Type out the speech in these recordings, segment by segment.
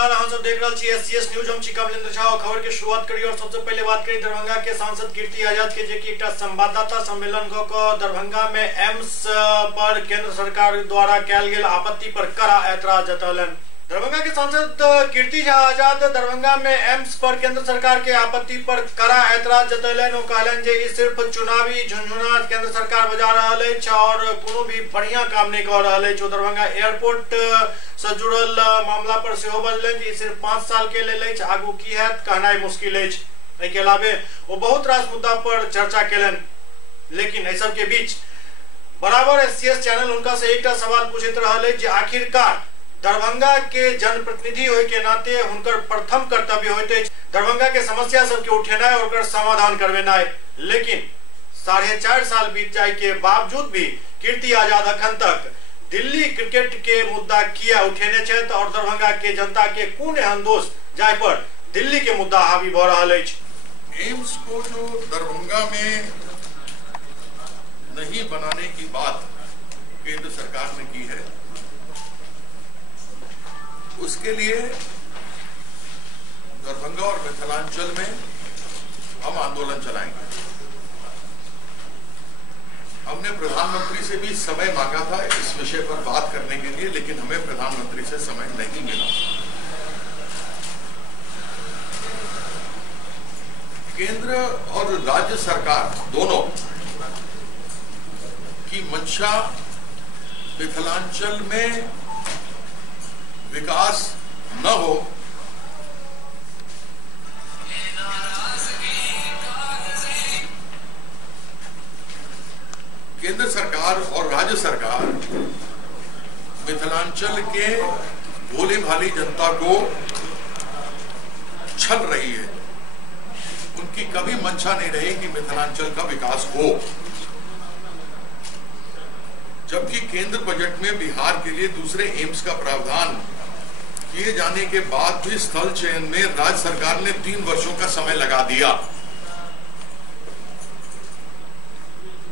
नमस्कार, हम सब देख रहे छी एससीएस न्यूज। हम छी कमलेंद्र झा। खबर के शुरुआत करी और सबसे पहले बात करी दरभंगा के सांसद कीर्ति आजाद के, जेकि एक संवाददाता सम्मेलन को दरभंगा में एम्स पर केंद्र सरकार द्वारा कैल गेल आपत्ति पर कड़ा ऐतराज जतौलन। दरभंगा के सांसद कीर्ति आजाद दरभंगा में एम्स पर केंद्र सरकार के आपत्ति पर कड़ा ऐतराज जतौलन। वो कहलन जे सिर्फ चुनावी झुंझुना केंद्र सरकार बजा रहल अछि और कोनो भी बढ़िया काम नहीं कर रहल अछि। दरभंगा एयरपोर्ट से जुड़ल मामला पर सेहो बजलन जे सिर्फ 5 साल के लेल अछि, आगू की हैत कहनाइ मुश्किल अछि। एहि के अलावे वो बहुत रास मुद्दा पर चर्चा केलन, लेकिन एहि सब के बीच बराबर एससीएस चैनल उनका से एक सवाल पूछैत रहल जे आखिरकार दरभंगा के जनप्रतिनिधि होय के नाते उनकर प्रथम कर्तव्य होते दरभंगा के समस्या सबके उठेनाइ और ओकर समाधान करवेनाइ। लेकिन 4.5 साल बीत जाए के बावजूद भी कीर्ति आजाद अखन तक दिल्ली क्रिकेट के मुद्दा किया उठेने छथि और दरभंगा के जनता के कोन एहन दोष जाय पर दिल्ली के मुद्दा हावी भ रहल अछि। एम्स को जो दरभंगा में नहीं बनाने की बात केंद्र सरकार ने की है, उसके लिए दरभंगा और मिथिलांचल में हम आंदोलन चलाएंगे। हमने प्रधानमंत्री से भी समय मांगा था इस विषय पर बात करने के लिए, लेकिन हमें प्रधानमंत्री से समय नहीं मिला। केंद्र और राज्य सरकार दोनों की मंशा मिथिलांचल में विकास न हो, केंद्र सरकार और राज्य सरकार मिथिलांचल के भोली भाली जनता को छल रही है। उनकी कभी मंशा नहीं रही कि मिथिलांचल का विकास हो, जबकि केंद्र बजट में बिहार के लिए दूसरे एम्स का प्रावधान किए जाने के बाद भी स्थल चयन में राज्य सरकार ने 3 वर्षों का समय लगा दिया।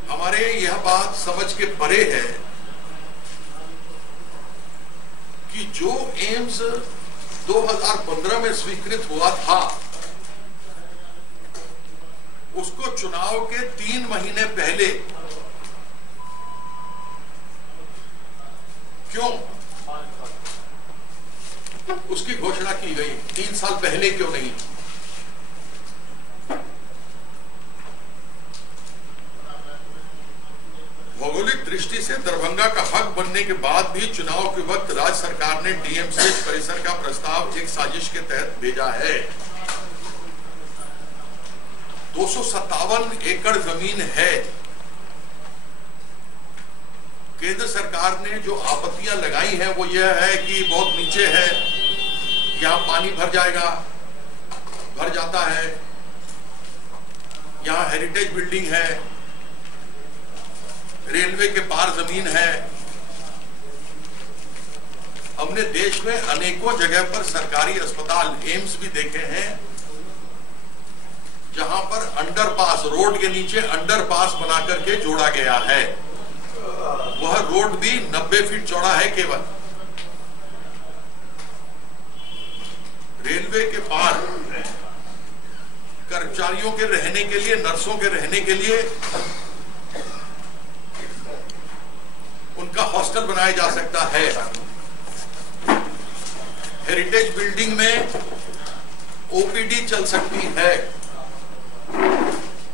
हमारे यह बात समझ के परे है कि जो एम्स 2015 में स्वीकृत हुआ था, उसको चुनाव के 3 महीने पहले क्यों उसकी घोषणा की गई? 3 साल पहले क्यों नहीं? भौगोलिक दृष्टि से दरभंगा का हक बनने के बाद भी चुनाव के वक्त राज्य सरकार ने डीएमसीएच परिसर का प्रस्ताव एक साजिश के तहत भेजा है। 257 एकड़ जमीन है। केंद्र सरकार ने जो आपत्तियां लगाई हैं वो यह है कि बहुत नीचे है, यहां पानी भर जाता है, यहां हेरिटेज बिल्डिंग है, रेलवे के पार जमीन है। हमने देश में अनेकों जगह पर सरकारी अस्पताल एम्स भी देखे हैं जहां पर अंडरपास, रोड के नीचे अंडरपास बना करके जोड़ा गया है। वह रोड भी 90 फीट चौड़ा है केवल। रेलवे के पार कर्मचारियों के रहने के लिए, नर्सों के रहने के लिए उनका हॉस्टल बनाया जा सकता है। हेरिटेज बिल्डिंग में ओपीडी चल सकती है।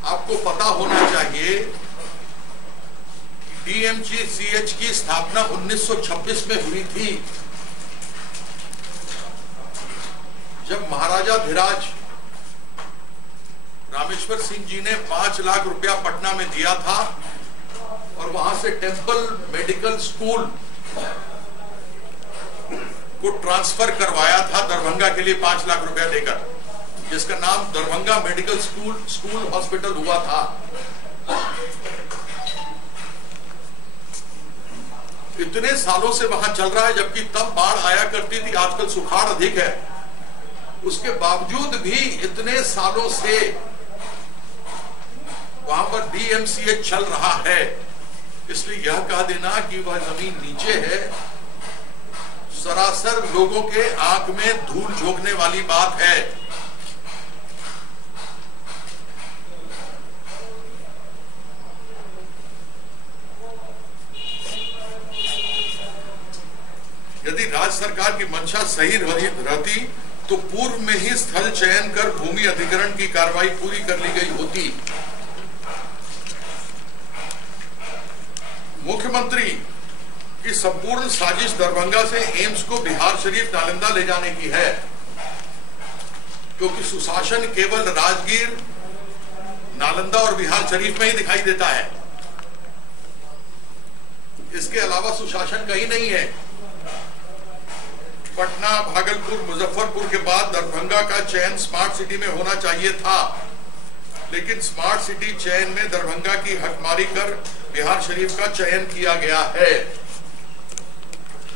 आपको पता होना चाहिए डीएमसीएच की स्थापना 1926 में हुई थी, जब महाराजा धीराज रामेश्वर सिंह जी ने 5 लाख रुपया पटना में दिया था और वहां से टेम्पल मेडिकल स्कूल को ट्रांसफर करवाया था दरभंगा के लिए 5 लाख रुपया देकर, जिसका नाम दरभंगा मेडिकल स्कूल हॉस्पिटल हुआ था। इतने सालों से वहां चल रहा है, जबकि तब बाढ़ आया करती थी, आजकल सुखाड़ अधिक है। उसके बावजूद भी इतने सालों से वहां पर डीएमसीएच चल रहा है। इसलिए यह कह देना कि वह जमीन नीचे है, सरासर सरासर लोगों के आंख में धूल झोंकने वाली बात है। यदि राज्य सरकार की मंशा सही रहती तो पूर्व में ही स्थल चयन कर भूमि अधिग्रहण की कार्रवाई पूरी कर ली गई होती। मुख्यमंत्री की संपूर्ण साजिश दरभंगा से एम्स को बिहार शरीफ नालंदा ले जाने की है, क्योंकि सुशासन केवल राजगीर, नालंदा और बिहार शरीफ में ही दिखाई देता है। इसके अलावा सुशासन कहीं नहीं है। पटना, भागलपुर, मुजफ्फरपुर के बाद दरभंगा का चयन स्मार्ट सिटी में होना चाहिए था, लेकिन स्मार्ट सिटी चयन में दरभंगा की हकमारी कर बिहार शरीफ का चयन किया गया है।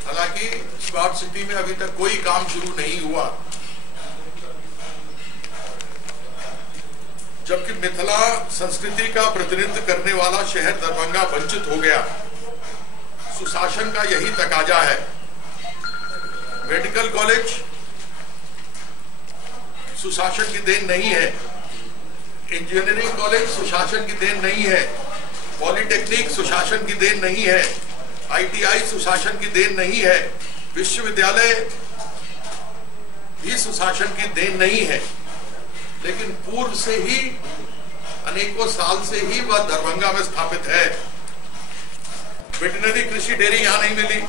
हालांकि स्मार्ट सिटी में अभी तक कोई काम शुरू नहीं हुआ, जबकि मिथिला संस्कृति का प्रतिनिधित्व करने वाला शहर दरभंगा वंचित हो गया। सुशासन का यही तकाजा है। मेडिकल कॉलेज सुशासन की देन नहीं है, इंजीनियरिंग कॉलेज सुशासन की देन नहीं है, पॉलिटेक्निक सुशासन की देन नहीं है, आईटीआई सुशासन की देन नहीं है, विश्वविद्यालय भी सुशासन की देन नहीं है, लेकिन पूर्व से ही अनेकों साल से ही वह दरभंगा में स्थापित है। वेटरनरी कृषि डेयरी यहां नहीं मिली,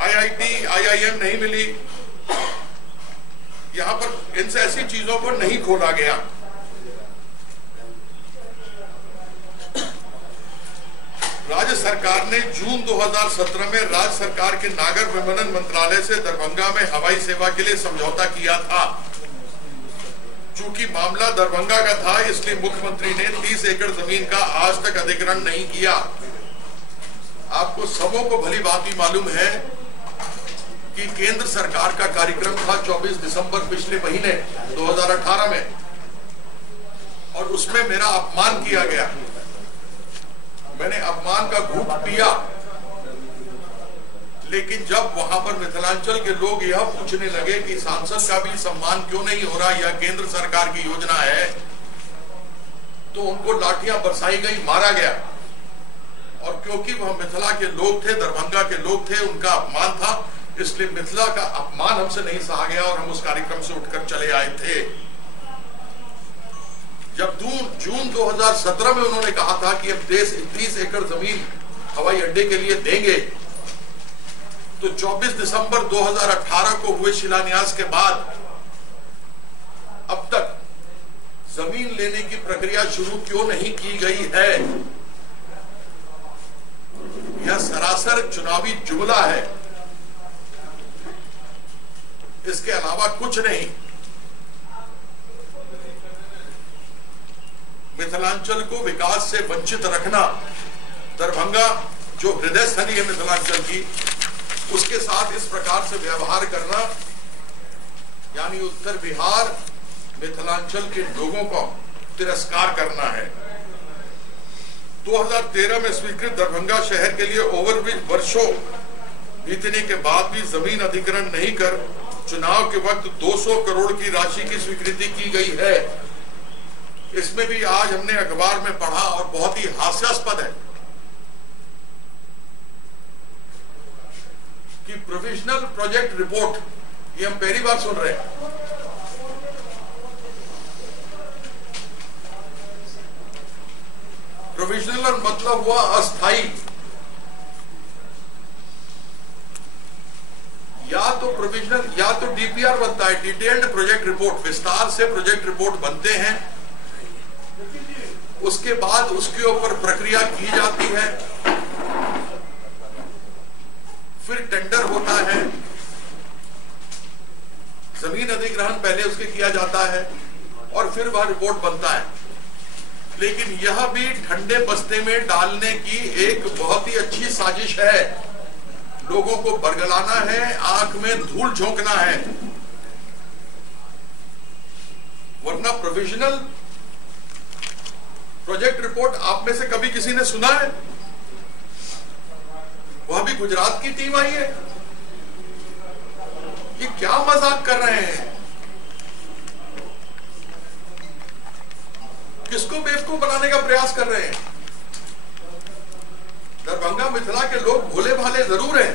आईआईटी, आईआईएम नहीं मिली, यहां पर इनसे ऐसी चीजों पर नहीं खोला गया। राज्य सरकार ने जून 2017 में राज्य सरकार के नागर विमानन मंत्रालय से दरभंगा में हवाई सेवा के लिए समझौता किया था। चूंकि मामला दरभंगा का था, इसलिए मुख्यमंत्री ने 30 एकड़ जमीन का आज तक अधिग्रहण नहीं किया। आपको सबों को भली बात ही मालूम है कि केंद्र सरकार का कार्यक्रम था 24 दिसंबर पिछले महीने 2018 में, और उसमें मेरा अपमान किया गया। मैंने अपमान का घूंट पिया, लेकिन जब वहां पर मिथिलांचल के लोग यह पूछने लगे कि सांसद का भी सम्मान क्यों नहीं हो रहा, यह केंद्र सरकार की योजना है, तो उनको लाठियां बरसाई गई, मारा गया। और क्योंकि वह मिथिला के लोग थे, दरभंगा के लोग थे, उनका अपमान था, इसलिए मिथिला का अपमान हमसे नहीं सहा गया और हम उस कार्यक्रम से उठकर चले आए थे। जब जून 2017 में उन्होंने कहा था कि हम 30 एकड़ जमीन हवाई अड्डे के लिए देंगे, तो 24 दिसंबर 2018 को हुए शिलान्यास के बाद अब तक जमीन लेने की प्रक्रिया शुरू क्यों नहीं की गई है? यह सरासर चुनावी जुमला है, इसके अलावा कुछ नहीं। मिथिलांचल को विकास से वंचित रखना, दरभंगा जो हृदय स्थली है मिथिलांचल की, उसके साथ इस प्रकार से व्यवहार करना, यानी उत्तर बिहार मिथिलांचल के लोगों को तिरस्कार करना है। 2013 में स्वीकृत दरभंगा शहर के लिए ओवरब्रिज वर्षों बीतने के बाद भी जमीन अधिग्रहण नहीं कर चुनाव के वक्त 200 करोड़ की राशि की स्वीकृति की गई है। इसमें भी आज हमने अखबार में पढ़ा और बहुत ही हास्यास्पद है कि प्रोविजनल प्रोजेक्ट रिपोर्ट, ये हम पहली बार सुन रहे हैं। प्रोविजनल मतलब हुआ अस्थाई। या तो प्रोविजनल या तो डीपीआर बनता है, डिटेल्ड प्रोजेक्ट रिपोर्ट, विस्तार से प्रोजेक्ट रिपोर्ट बनते हैं, उसके बाद उसके ऊपर प्रक्रिया की जाती है, फिर टेंडर होता है, जमीन अधिग्रहण पहले उसके किया जाता है और फिर वह रिपोर्ट बनता है। लेकिन यह भी ठंडे बस्ते में डालने की एक बहुत ही अच्छी साजिश है। लोगों को बरगलाना है, आंख में धूल झोंकना है, वरना प्रोविजनल प्रोजेक्ट रिपोर्ट आप में से कभी किसी ने सुना है? वह भी गुजरात की टीम आई है, क्या मजाक कर रहे हैं? किसको बेवकूफ बनाने का प्रयास कर रहे हैं? दरभंगा मिथिला के लोग भोले भाले जरूर हैं,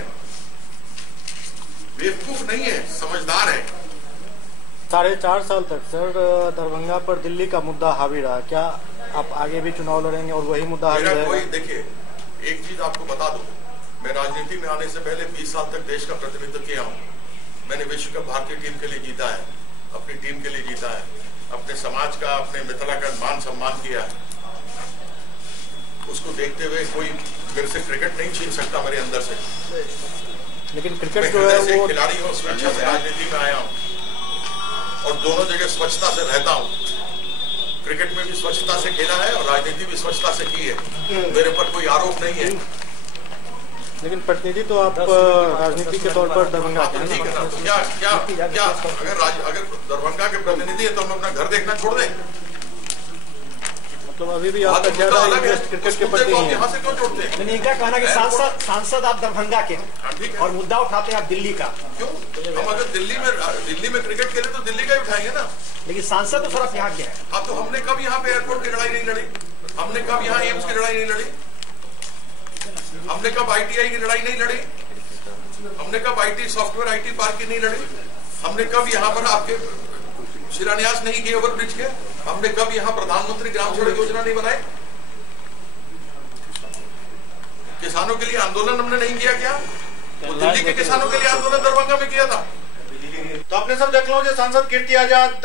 बेवकूफ नहीं है, समझदार है। 4.5 साल तक सर दरभंगा पर दिल्ली का मुद्दा हावी रहा, क्या आप आगे भी चुनाव लड़ेंगे और वही मुद्दा हावी रहेगा? देखिए, एक चीज आपको बता दूं, मैं राजनीति में आने से पहले 20 साल तक देश का प्रतिनिधित्व किया हूं। मैंने विश्व कप भारतीय टीम के लिए जीता है, अपनी टीम के लिए जीता है, अपने समाज का, अपने मिथिला का मान सम्मान किया है। उसको देखते हुए कोई मेरे से क्रिकेट नहीं छीन सकता मेरे अंदर से। लेकिन क्रिकेट जो है वो खिलाड़ी हूँ, स्वेच्छा से राजनीति में आया हूँ और दोनों जगह स्वच्छता से रहता हूँ। क्रिकेट में भी स्वच्छता से खेला है और राजनीति भी स्वच्छता से की है, मेरे पर कोई आरोप नहीं है। लेकिन प्रतिनिधि तो आप राजनीति के तौर पर दरभंगा के हैं ना? तो क्या अगर दरभंगा के प्रतिनिधि है तो हम अपना घर देखना छोड़ दें? मतलब अभी भी आपका ज्यादा इंटरेस्ट क्रिकेट के प्रति नहीं है। यहाँ से क्यों छोड़ते हैं? मैंने क्या कहना कि सांसद आप दरभंगा के हैं और मुद्दा उठाते हैं आप दिल्ली का। क्यों? हम अगर दिल्ली में क्रिकेट खेले तो दिल्ली का ही उठाएंगे ना। लेकिन सांसद तो सिर्फ यहाँ के हैं। हाँ, तो हमने कब यहाँ पे एयरपोर्ट की लड़ाई नहीं लड़ी? हमने कब यहाँ एम्स की लड़ाई नहीं लड़ी? हमने कब ITI की लड़ाई नहीं लड़ी? हमने कब IT सॉफ्टवेयर IT पार्क की नहीं लड़ी? हमने कब यहाँ पर आपके शिलान्यास नहीं किए ओवरब्रिज के? हमने कब यहाँ प्रधानमंत्री ग्राम सड़क योजना नहीं बनाई? किसानों के लिए आंदोलन हमने नहीं किया क्या? वो दिल्ली के किसानों के लिए आंदोलन दरभंगा में किया था। तो आपने सब देख लो, सांसद कीर्ति आजाद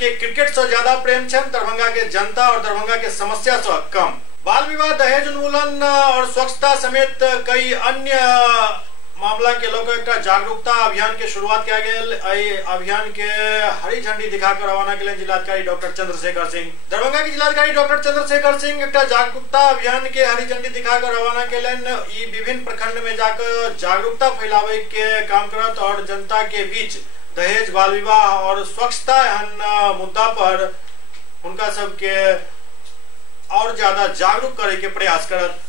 के क्रिकेट से ज्यादा प्रेम है दरभंगा के जनता और दरभंगा के समस्या से कम। बाल विवाह, दहेज उन्मूलन और स्वच्छता समेत कई अन्य मामला के लोग एक जागरूकता अभियान की शुरुआत किया गया। अभियान के हरी झंडी दिखाकर रवाना के लिए जिलाधिकारी डॉक्टर चंद्रशेखर सिंह, दरभंगा के जिलाधिकारी डॉक्टर चंद्रशेखर सिंह एक जागरूकता अभियान के हरी झंडी दिखाकर रवाना के लिए विभिन्न प्रखंड में जाकर जागरूकता फैलावे के काम करत और जनता के बीच दहेज, बाल विवाह और स्वच्छता मुद्दा पर उनका सबके और ज्यादा जागरूक करे के प्रयास करत।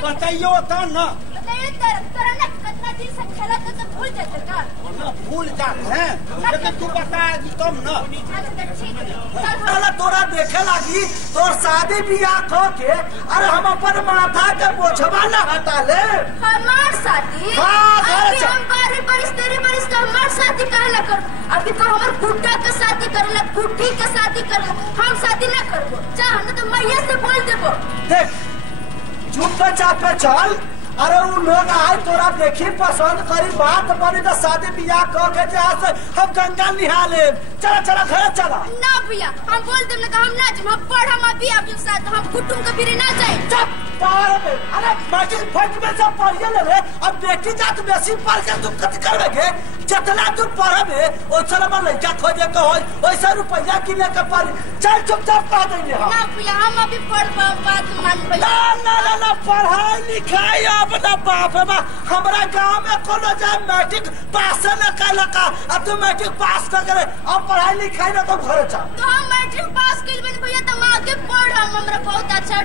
बताइयो तो ना, भूल जाते हैं, लेकिन तू बता तुम न तोरा देखे लगी तोर शादी बियाह खो के, अरे हम अपन माथा के बोझवा न हटा ले। हमार शादी? अभी हम 12 बरिस 13 बरिस का हमार शादी कहला कर। अभी तो हमार गुड्डा के शादी करला, गुड्डी के शादी करला, हम शादी न करबो। चाह न तो मैया से बोल देबो। देख चुप चाप चल, अरे वो लोग आए तोरा देखी पसंद करी बात बनी तो शादी बियाह कह के जहाँ हम गंगा निहा ले। चला चला घर चला। ना भैया, हम बोल देम ना हम ना हम पढ़म अभी अभी साथ हम कुटुंब के बिरे ना जाए। चुप पार में, अरे मैट्रिक फर्स्ट में सब पढ़िए ले रे, अब बेटी जात बेसी पढ़ के तू कत करबे? जितना तू पढ़बे ओसर में लइका खोजे के होय, ओइसा रुपया किने के पड़ी। चल चुपचाप कह दे हम। ना भैया, हम अभी पढ़बा बात मान भैया। ना पढ़ाई लिखाई अपना बाप बा हमरा गांव में कोनो जा मैट्रिक पास न कैला का, अब तू मैट्रिक पास कर करे अब पढ़ाई लिखाई ना तो घर जा। तो हम मैट्रिक पास कर बन भैया तो आगे पढ़म, हमरा बहुत अच्छा।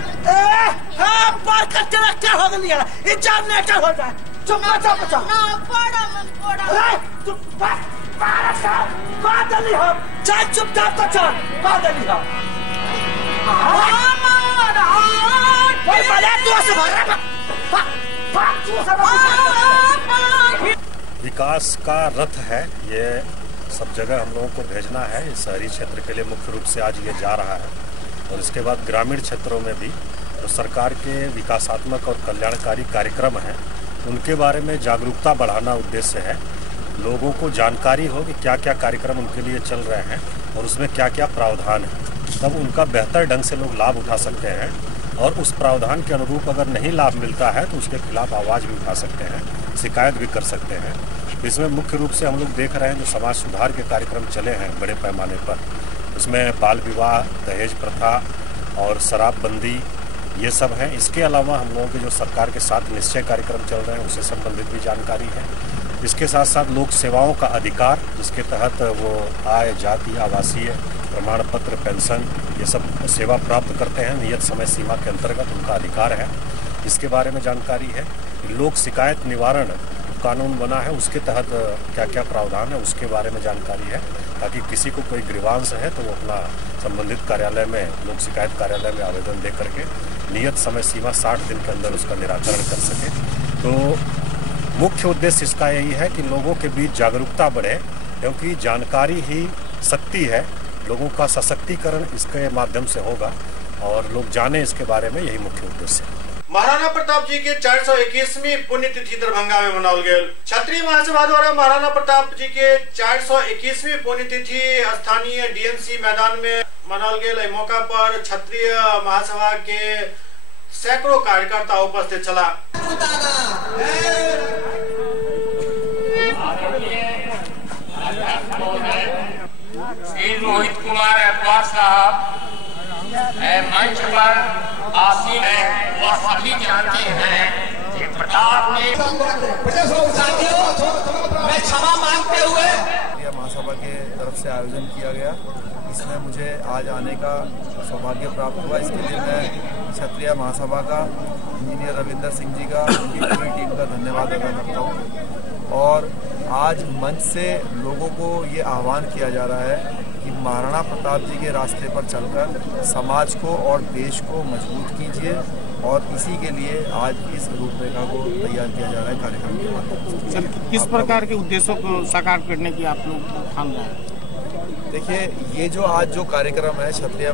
हम पढ़ के ट्रैक्टर हो गलिया, इंजीनियर हो जाए। चुप चुप चुप ना पढ़म तू बस बादली हम चल चुपचाप तो चल बादली हम। कोई बड़ा तू से भरा विकास का रथ है, ये सब जगह हम लोगों को भेजना है। शहरी क्षेत्र के लिए मुख्य रूप से आज ये जा रहा है और इसके बाद ग्रामीण क्षेत्रों में भी जो सरकार के विकासात्मक और कल्याणकारी कार्यक्रम हैं उनके बारे में जागरूकता बढ़ाना उद्देश्य है। लोगों को जानकारी हो कि क्या क्या कार्यक्रम उनके लिए चल रहे हैं और उसमें क्या क्या प्रावधान है, तब उनका बेहतर ढंग से लोग लाभ उठा सकते हैं और उस प्रावधान के अनुरूप अगर नहीं लाभ मिलता है तो उसके खिलाफ आवाज़ भी उठा सकते हैं, शिकायत भी कर सकते हैं। इसमें मुख्य रूप से हम लोग देख रहे हैं जो समाज सुधार के कार्यक्रम चले हैं बड़े पैमाने पर, उसमें बाल विवाह, दहेज प्रथा और शराबबंदी ये सब हैं। इसके अलावा हम लोगों के जो सरकार के साथ निश्चय कार्यक्रम चल रहे हैं उससे संबंधित भी जानकारी है। इसके साथ साथ लोक सेवाओं का अधिकार, जिसके तहत वो आय, जाति, आवासीय प्रमाण पत्र, पेंशन ये सब सेवा प्राप्त करते हैं, नियत समय सीमा के अंतर्गत उनका अधिकार है, इसके बारे में जानकारी है। लोक शिकायत निवारण कानून बना है, उसके तहत क्या क्या प्रावधान है उसके बारे में जानकारी है, ताकि किसी को कोई ग्रीवांश है तो वो अपना संबंधित कार्यालय में, लोक शिकायत कार्यालय में आवेदन दे करके नियत समय सीमा 60 दिन के अंदर उसका निराकरण कर सके। तो मुख्य उद्देश्य इसका यही है कि लोगों के बीच जागरूकता बढ़े, क्योंकि जानकारी ही शक्ति है। लोगों का सशक्तिकरण इसके माध्यम से होगा और लोग जाने इसके बारे में, यही मुख्य उद्देश्य है। महाराणा प्रताप जी के 421वीं पुण्यतिथि दरभंगा में मनाओल गेल। क्षत्रिय महासभा द्वारा महाराणा प्रताप जी के 421वीं पुण्यतिथि स्थानीय डीएमसी मैदान में मनाओल गेल। एहि मौका पर क्षत्रिय महासभा के सैकड़ों कार्यकर्ता उपस्थित छला। श्री रोहित कुमार अखबार साहब मंच पर आसीन है और सभी जानते हैं कि प्रताप ने मैं क्षमा मांगते हुए महासभा के तरफ से आयोजन किया गया, इसमें मुझे आज आने का सौभाग्य प्राप्त हुआ। इसके लिए मैं क्षत्रिय महासभा का, इंजीनियर रविंदर सिंह जी का, उनकी पूरी टीम का धन्यवाद अदा करता हूँ। और आज मंच से लोगों को ये आह्वान किया जा रहा है कि महाराणा प्रताप जी के रास्ते पर चलकर समाज को और देश को मजबूत कीजिए, और इसी के लिए आज इस रूपरेखा को तैयार किया जा रहा है कार्यक्रम के माध्यम से। सर, किस प्रकार के उद्देश्यों को साकार करने की आप लोग ठान रहे हैं? देखिए, ये जो आज जो कार्यक्रम है क्षत्रिय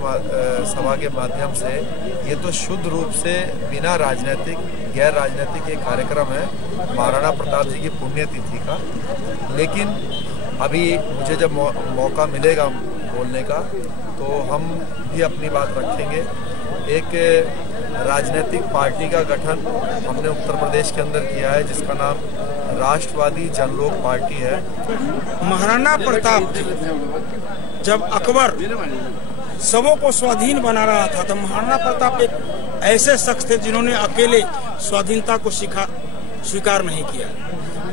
सभा के माध्यम से, ये तो शुद्ध रूप से बिना राजनीतिक, गैर राजनीतिक एक कार्यक्रम है महाराणा प्रताप जी की पुण्यतिथि का। लेकिन अभी मुझे जब मौका मिलेगा बोलने का तो हम भी अपनी बात रखेंगे। एक राजनीतिक पार्टी का गठन हमने उत्तर प्रदेश के अंदर किया है, जिसका नाम राष्ट्रवादी जनलोक पार्टी है। महाराणा प्रताप जब अकबर सबों को स्वाधीन बना रहा था, तो महाराणा प्रताप एक ऐसे शख्स थे जिन्होंने अकेले स्वाधीनता को स्वीकार नहीं किया।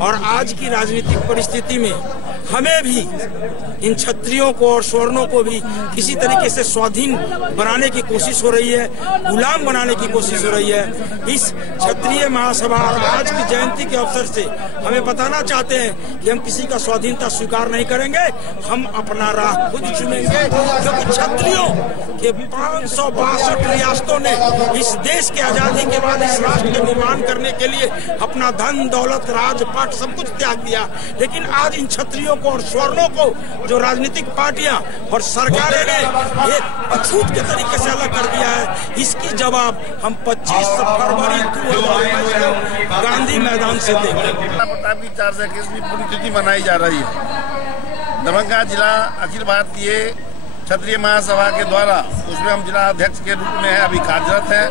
और आज की राजनीतिक परिस्थिति में हमें भी इन क्षत्रियों को और स्वर्णों को भी किसी तरीके से स्वाधीन बनाने की कोशिश हो रही है, गुलाम बनाने की कोशिश हो रही है। इस क्षत्रिय महासभा और आज की जयंती के अवसर से हमें बताना चाहते हैं कि हम किसी का स्वाधीनता स्वीकार नहीं करेंगे, हम अपना राह खुद चुनेंगे, क्योंकि क्षत्रियों के 562 रियासतों ने इस देश के आजादी के बाद इस राष्ट्र के निर्माण करने के लिए अपना धन, दौलत, राजपाट सब कुछ त्याग दिया। लेकिन आज इन क्षत्रियों को और स्वर्णों को जो राजनीतिक पार्टियां और सरकारें ने एक अछूत के तरीके से अलग कर दिया है, इसकी जवाब हम 25 फरवरी 2022 को गांधी मैदान से देंगे। प्रताप की 421वीं पुण्यतिथि मनाई जा रही है। दरभंगा जिला अखिल भारतीय क्षत्रिय महासभा के द्वारा, उसमें हम जिला अध्यक्ष के रूप में है, अभी कार्यरत है,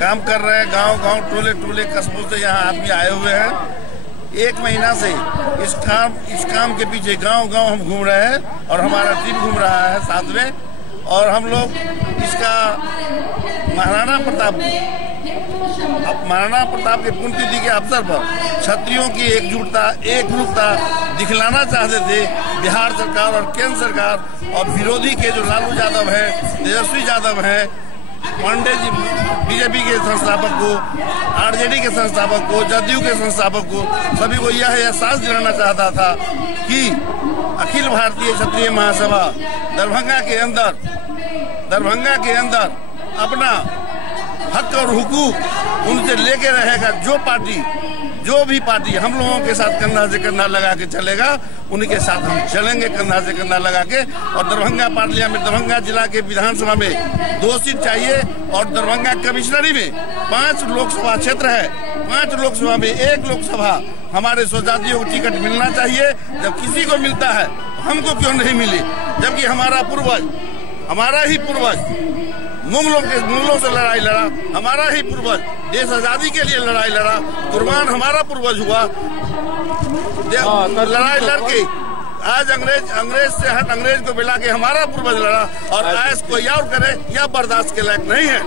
काम कर रहे हैं। गांव-गांव, टोले-टोले, कस्बों से यहाँ आदमी आए हुए हैं। 1 महीना से इस काम के पीछे गांव-गांव हम घूम रहे हैं और हमारा टीम घूम रहा है साथ में। और हम लोग इसका महाराणा प्रताप के पुण्यतिथि के अवसर पर क्षत्रियों की एकजुटता दिखलाना चाहते थे। बिहार सरकार और केंद्र सरकार और विरोधी के जो लालू यादव है, तेजस्वी यादव है, पांडे जी बीजेपी के संस्थापक को, आरजेडी के संस्थापक को, जदयू के संस्थापक को, सभी को यह एहसास दिलाना चाहता था कि अखिल भारतीय क्षत्रिय महासभा दरभंगा के अंदर अपना हक और हुकूक उनसे लेके रहेगा। जो भी पार्टी हम लोगों के साथ कंधा से कंधा लगा के चलेगा, उनके साथ हम चलेंगे कंधा से कंधा लगा के। और दरभंगा पार्लियामेंट, दरभंगा जिला के विधानसभा में 2 सीट चाहिए और दरभंगा कमिश्नरी में 5 लोकसभा क्षेत्र है, 5 लोकसभा में 1 लोकसभा हमारे स्वजातियों को टिकट मिलना चाहिए। जब किसी को मिलता है हमको क्यों नहीं मिली, जबकि हमारा ही पूर्वज मुगलों से लड़ाई लड़ा, हमारा ही पूर्वज देश आजादी के लिए लड़ाई लड़ा, कुर्बान हमारा पूर्वज हुआ। लड़ाई लड़के आज अंग्रेज को मिला के हमारा पूर्वज लड़ा, और आज कोई और करे यह बर्दाश्त के लायक नहीं है।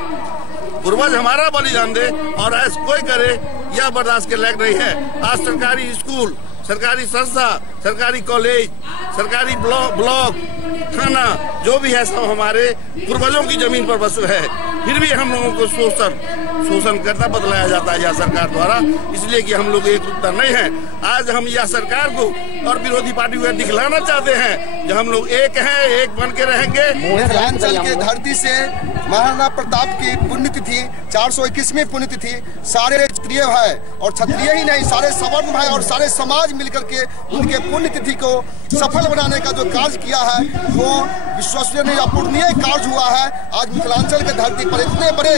पूर्वज हमारा बलिदान दे और आज कोई करे यह बर्दाश्त के लायक नहीं है। आज सरकारी स्कूल, सरकारी संस्था, सरकारी कॉलेज, सरकारी ब्लॉक, थाना जो भी है सब हमारे पूर्वजों की जमीन पर बसे है, फिर भी हम लोगों को शोषण करता बदलाया जाता है यह सरकार द्वारा, इसलिए कि हम लोग एकजुटता नहीं है। आज हम यह सरकार को और विरोधी पार्टी को दिखलाना चाहते हैं जो हम लोग एक हैं, एक बन के रहेंगे। मिथिलांचल के धरती से महाराणा प्रताप की पुण्यतिथि 421वीं पुण्यतिथि सारे क्षत्रिय भाई और क्षत्रिय ही नहीं सारे सवर्ण भाई और सारे समाज मिलकर के उनके पुण्यतिथि को सफल बनाने का जो कार्य किया है वो विश्वसनीय अपूर्णीय कार्य हुआ है। आज मिथिलांचल के धरती पर इतने बड़े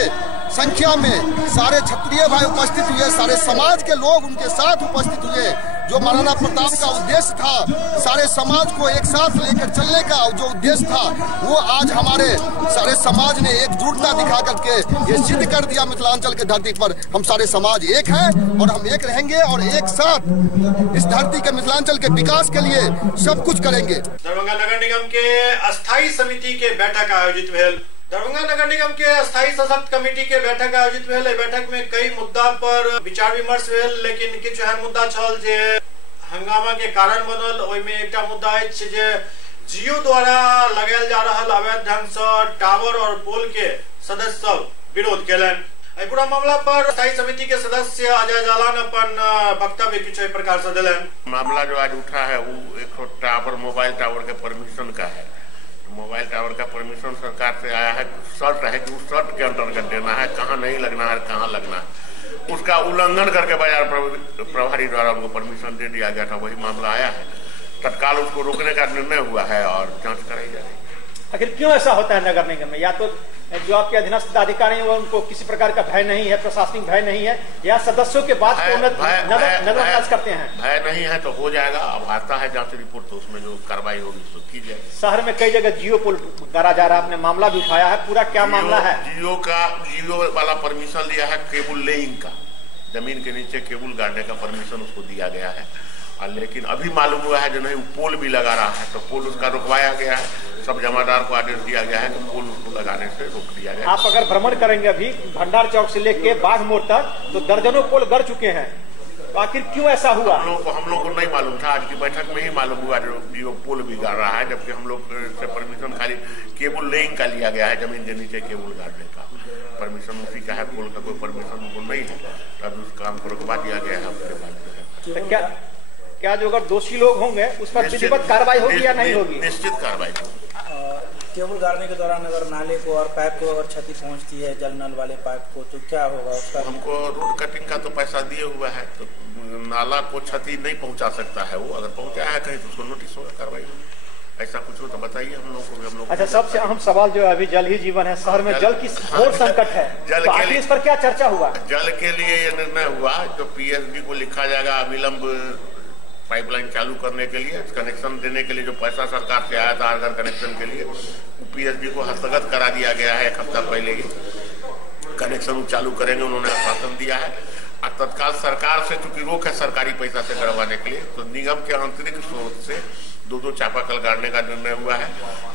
संख्या में सारे क्षत्रिय भाई उपस्थित हुए, सारे समाज के लोग उनके साथ उपस्थित हुए। जो महाराणा प्रताप का उद्देश्य था सारे समाज को एक साथ लेकर चलने का जो उद्देश्य था वो आज हमारे सारे समाज ने एकजुटता दिखा करके ये सिद्ध कर दिया। मिथिलांचल के धरती पर हम सारे समाज एक हैं और हम एक रहेंगे और एक साथ इस धरती के मिथिलांचल के विकास के लिए सब कुछ करेंगे। दरभंगा नगर निगम के अस्थायी समिति के बैठक आयोजित भेल। दरभंगा नगर निगम के अस्थायी सशक्त कमेटी के बैठक आयोजित भेल। बैठक में कई मुद्दा पर विचार विमर्श भेल, लेकिन किछु एहन मुद्दा छल जे हंगामा के कारण बनल। ओहिमे एकटा मुद्दा अछि जे जियो द्वारा लगायल जा रहल अवैध ढंग से टावर और पोल के सदस्य सब विरोध केलनि। पूरा मामला पर अस्थायी समिति के सदस्य अजय जालान अपन वक्तव्य किछु प्रकार से दिलन। मामला जो आज उठा है वो एक टावर, मोबाइल टावर के परमिशन का है। मोबाइल टावर का परमिशन सरकार से आया है, शर्त है कि उस शर्त के अंतर्गत देना है, कहाँ नहीं लगना है, कहाँ लगना है। उसका उल्लंघन करके बाजार प्रभारी द्वारा उनको परमिशन दे दिया गया था, वही मामला आया है। तत्काल उसको रोकने का निर्णय हुआ है और जांच कराई जा रही है। आखिर क्यों ऐसा होता है नगर निगम में? या तो जो आपके अधीनस्थ अधिकारी हैं उनको किसी प्रकार का भय नहीं है, प्रशासनिक भय नहीं है, या सदस्यों के बात को नजरअंदाज करते हैं? भय नहीं है तो हो जाएगा। अब आता है जांच रिपोर्ट तो उसमें जो कार्रवाई होगी उसको की जाएगी। शहर में कई जगह जियो पोल गाड़ा जा रहा है, आपने मामला भी उठाया है, पूरा क्या मामला है? जियो वाला परमिशन लिया है केबल लेइंग का, जमीन के नीचे केबल गाड़ने का परमिशन उसको दिया गया है। लेकिन अभी मालूम हुआ है जो नहीं पोल भी लगा रहा है, तो पोल उसका रुकवाया गया है। सब जमादार को आदेश दिया गया है कि पोल उसको लगाने से रोक दिया गया। आप अगर भ्रमण करेंगे अभी भंडार चौक से लेके बाघ मोड़ तक तो दर्जनों पोल गड़ चुके हैं, तो आखिर क्यों ऐसा हुआ? हम लोग को नहीं मालूम था, आज की बैठक में ही मालूम हुआ जो पोल भी गाड़ रहा है, जबकि हम लोग से परमिशन खाली केबल लेइंग का लिया गया है, जमीन के नीचे केबल गाड़ने का परमिशन उसी का है, पोल का कोई परमिशन उनको नहीं है। तब उस काम को रुकवा दिया गया है। उसके बाद क्या जो अगर दोषी लोग होंगे उस पर विधिवत कार्रवाई होगी या नहीं होगी? निश्चित कार्रवाई होगी। केबल गाड़ने के दौरान अगर नाले को और पाइप को अगर क्षति पहुंचती है, जल नल वाले पाइप को, तो क्या होगा उसका? हमको रोड कटिंग का तो पैसा दिए हुआ है, तो नाला को क्षति नहीं पहुंचा सकता है वो। अगर पहुंचाया है कहीं तो उसको नोटिस होगा, कार्रवाई होगी। ऐसा कुछ हो तो बताइए हम लोग को। हम लोग अच्छा, सबसे अहम सवाल जो है अभी जल ही जीवन है, शहर में जल की घोर संकट है, जल के लिए इस पर क्या चर्चा हुआ? जल के लिए ये निर्णय हुआ जो पीएसबी को लिखा जाएगा अविलंब पाइपलाइन चालू करने के लिए, कनेक्शन देने के लिए जो पैसा सरकार से आया था हर घर कनेक्शन के लिए, पीएसबी को हस्तगत करा दिया गया है। एक हफ्ता पहले ही कनेक्शन चालू करेंगे, उन्होंने आश्वासन दिया है। और तत्काल सरकार से चूंकि रोक है सरकारी पैसा से गड़वाने के लिए, तो निगम के आंतरिक स्रोत से दो चापाकल गाड़ने का निर्णय हुआ है।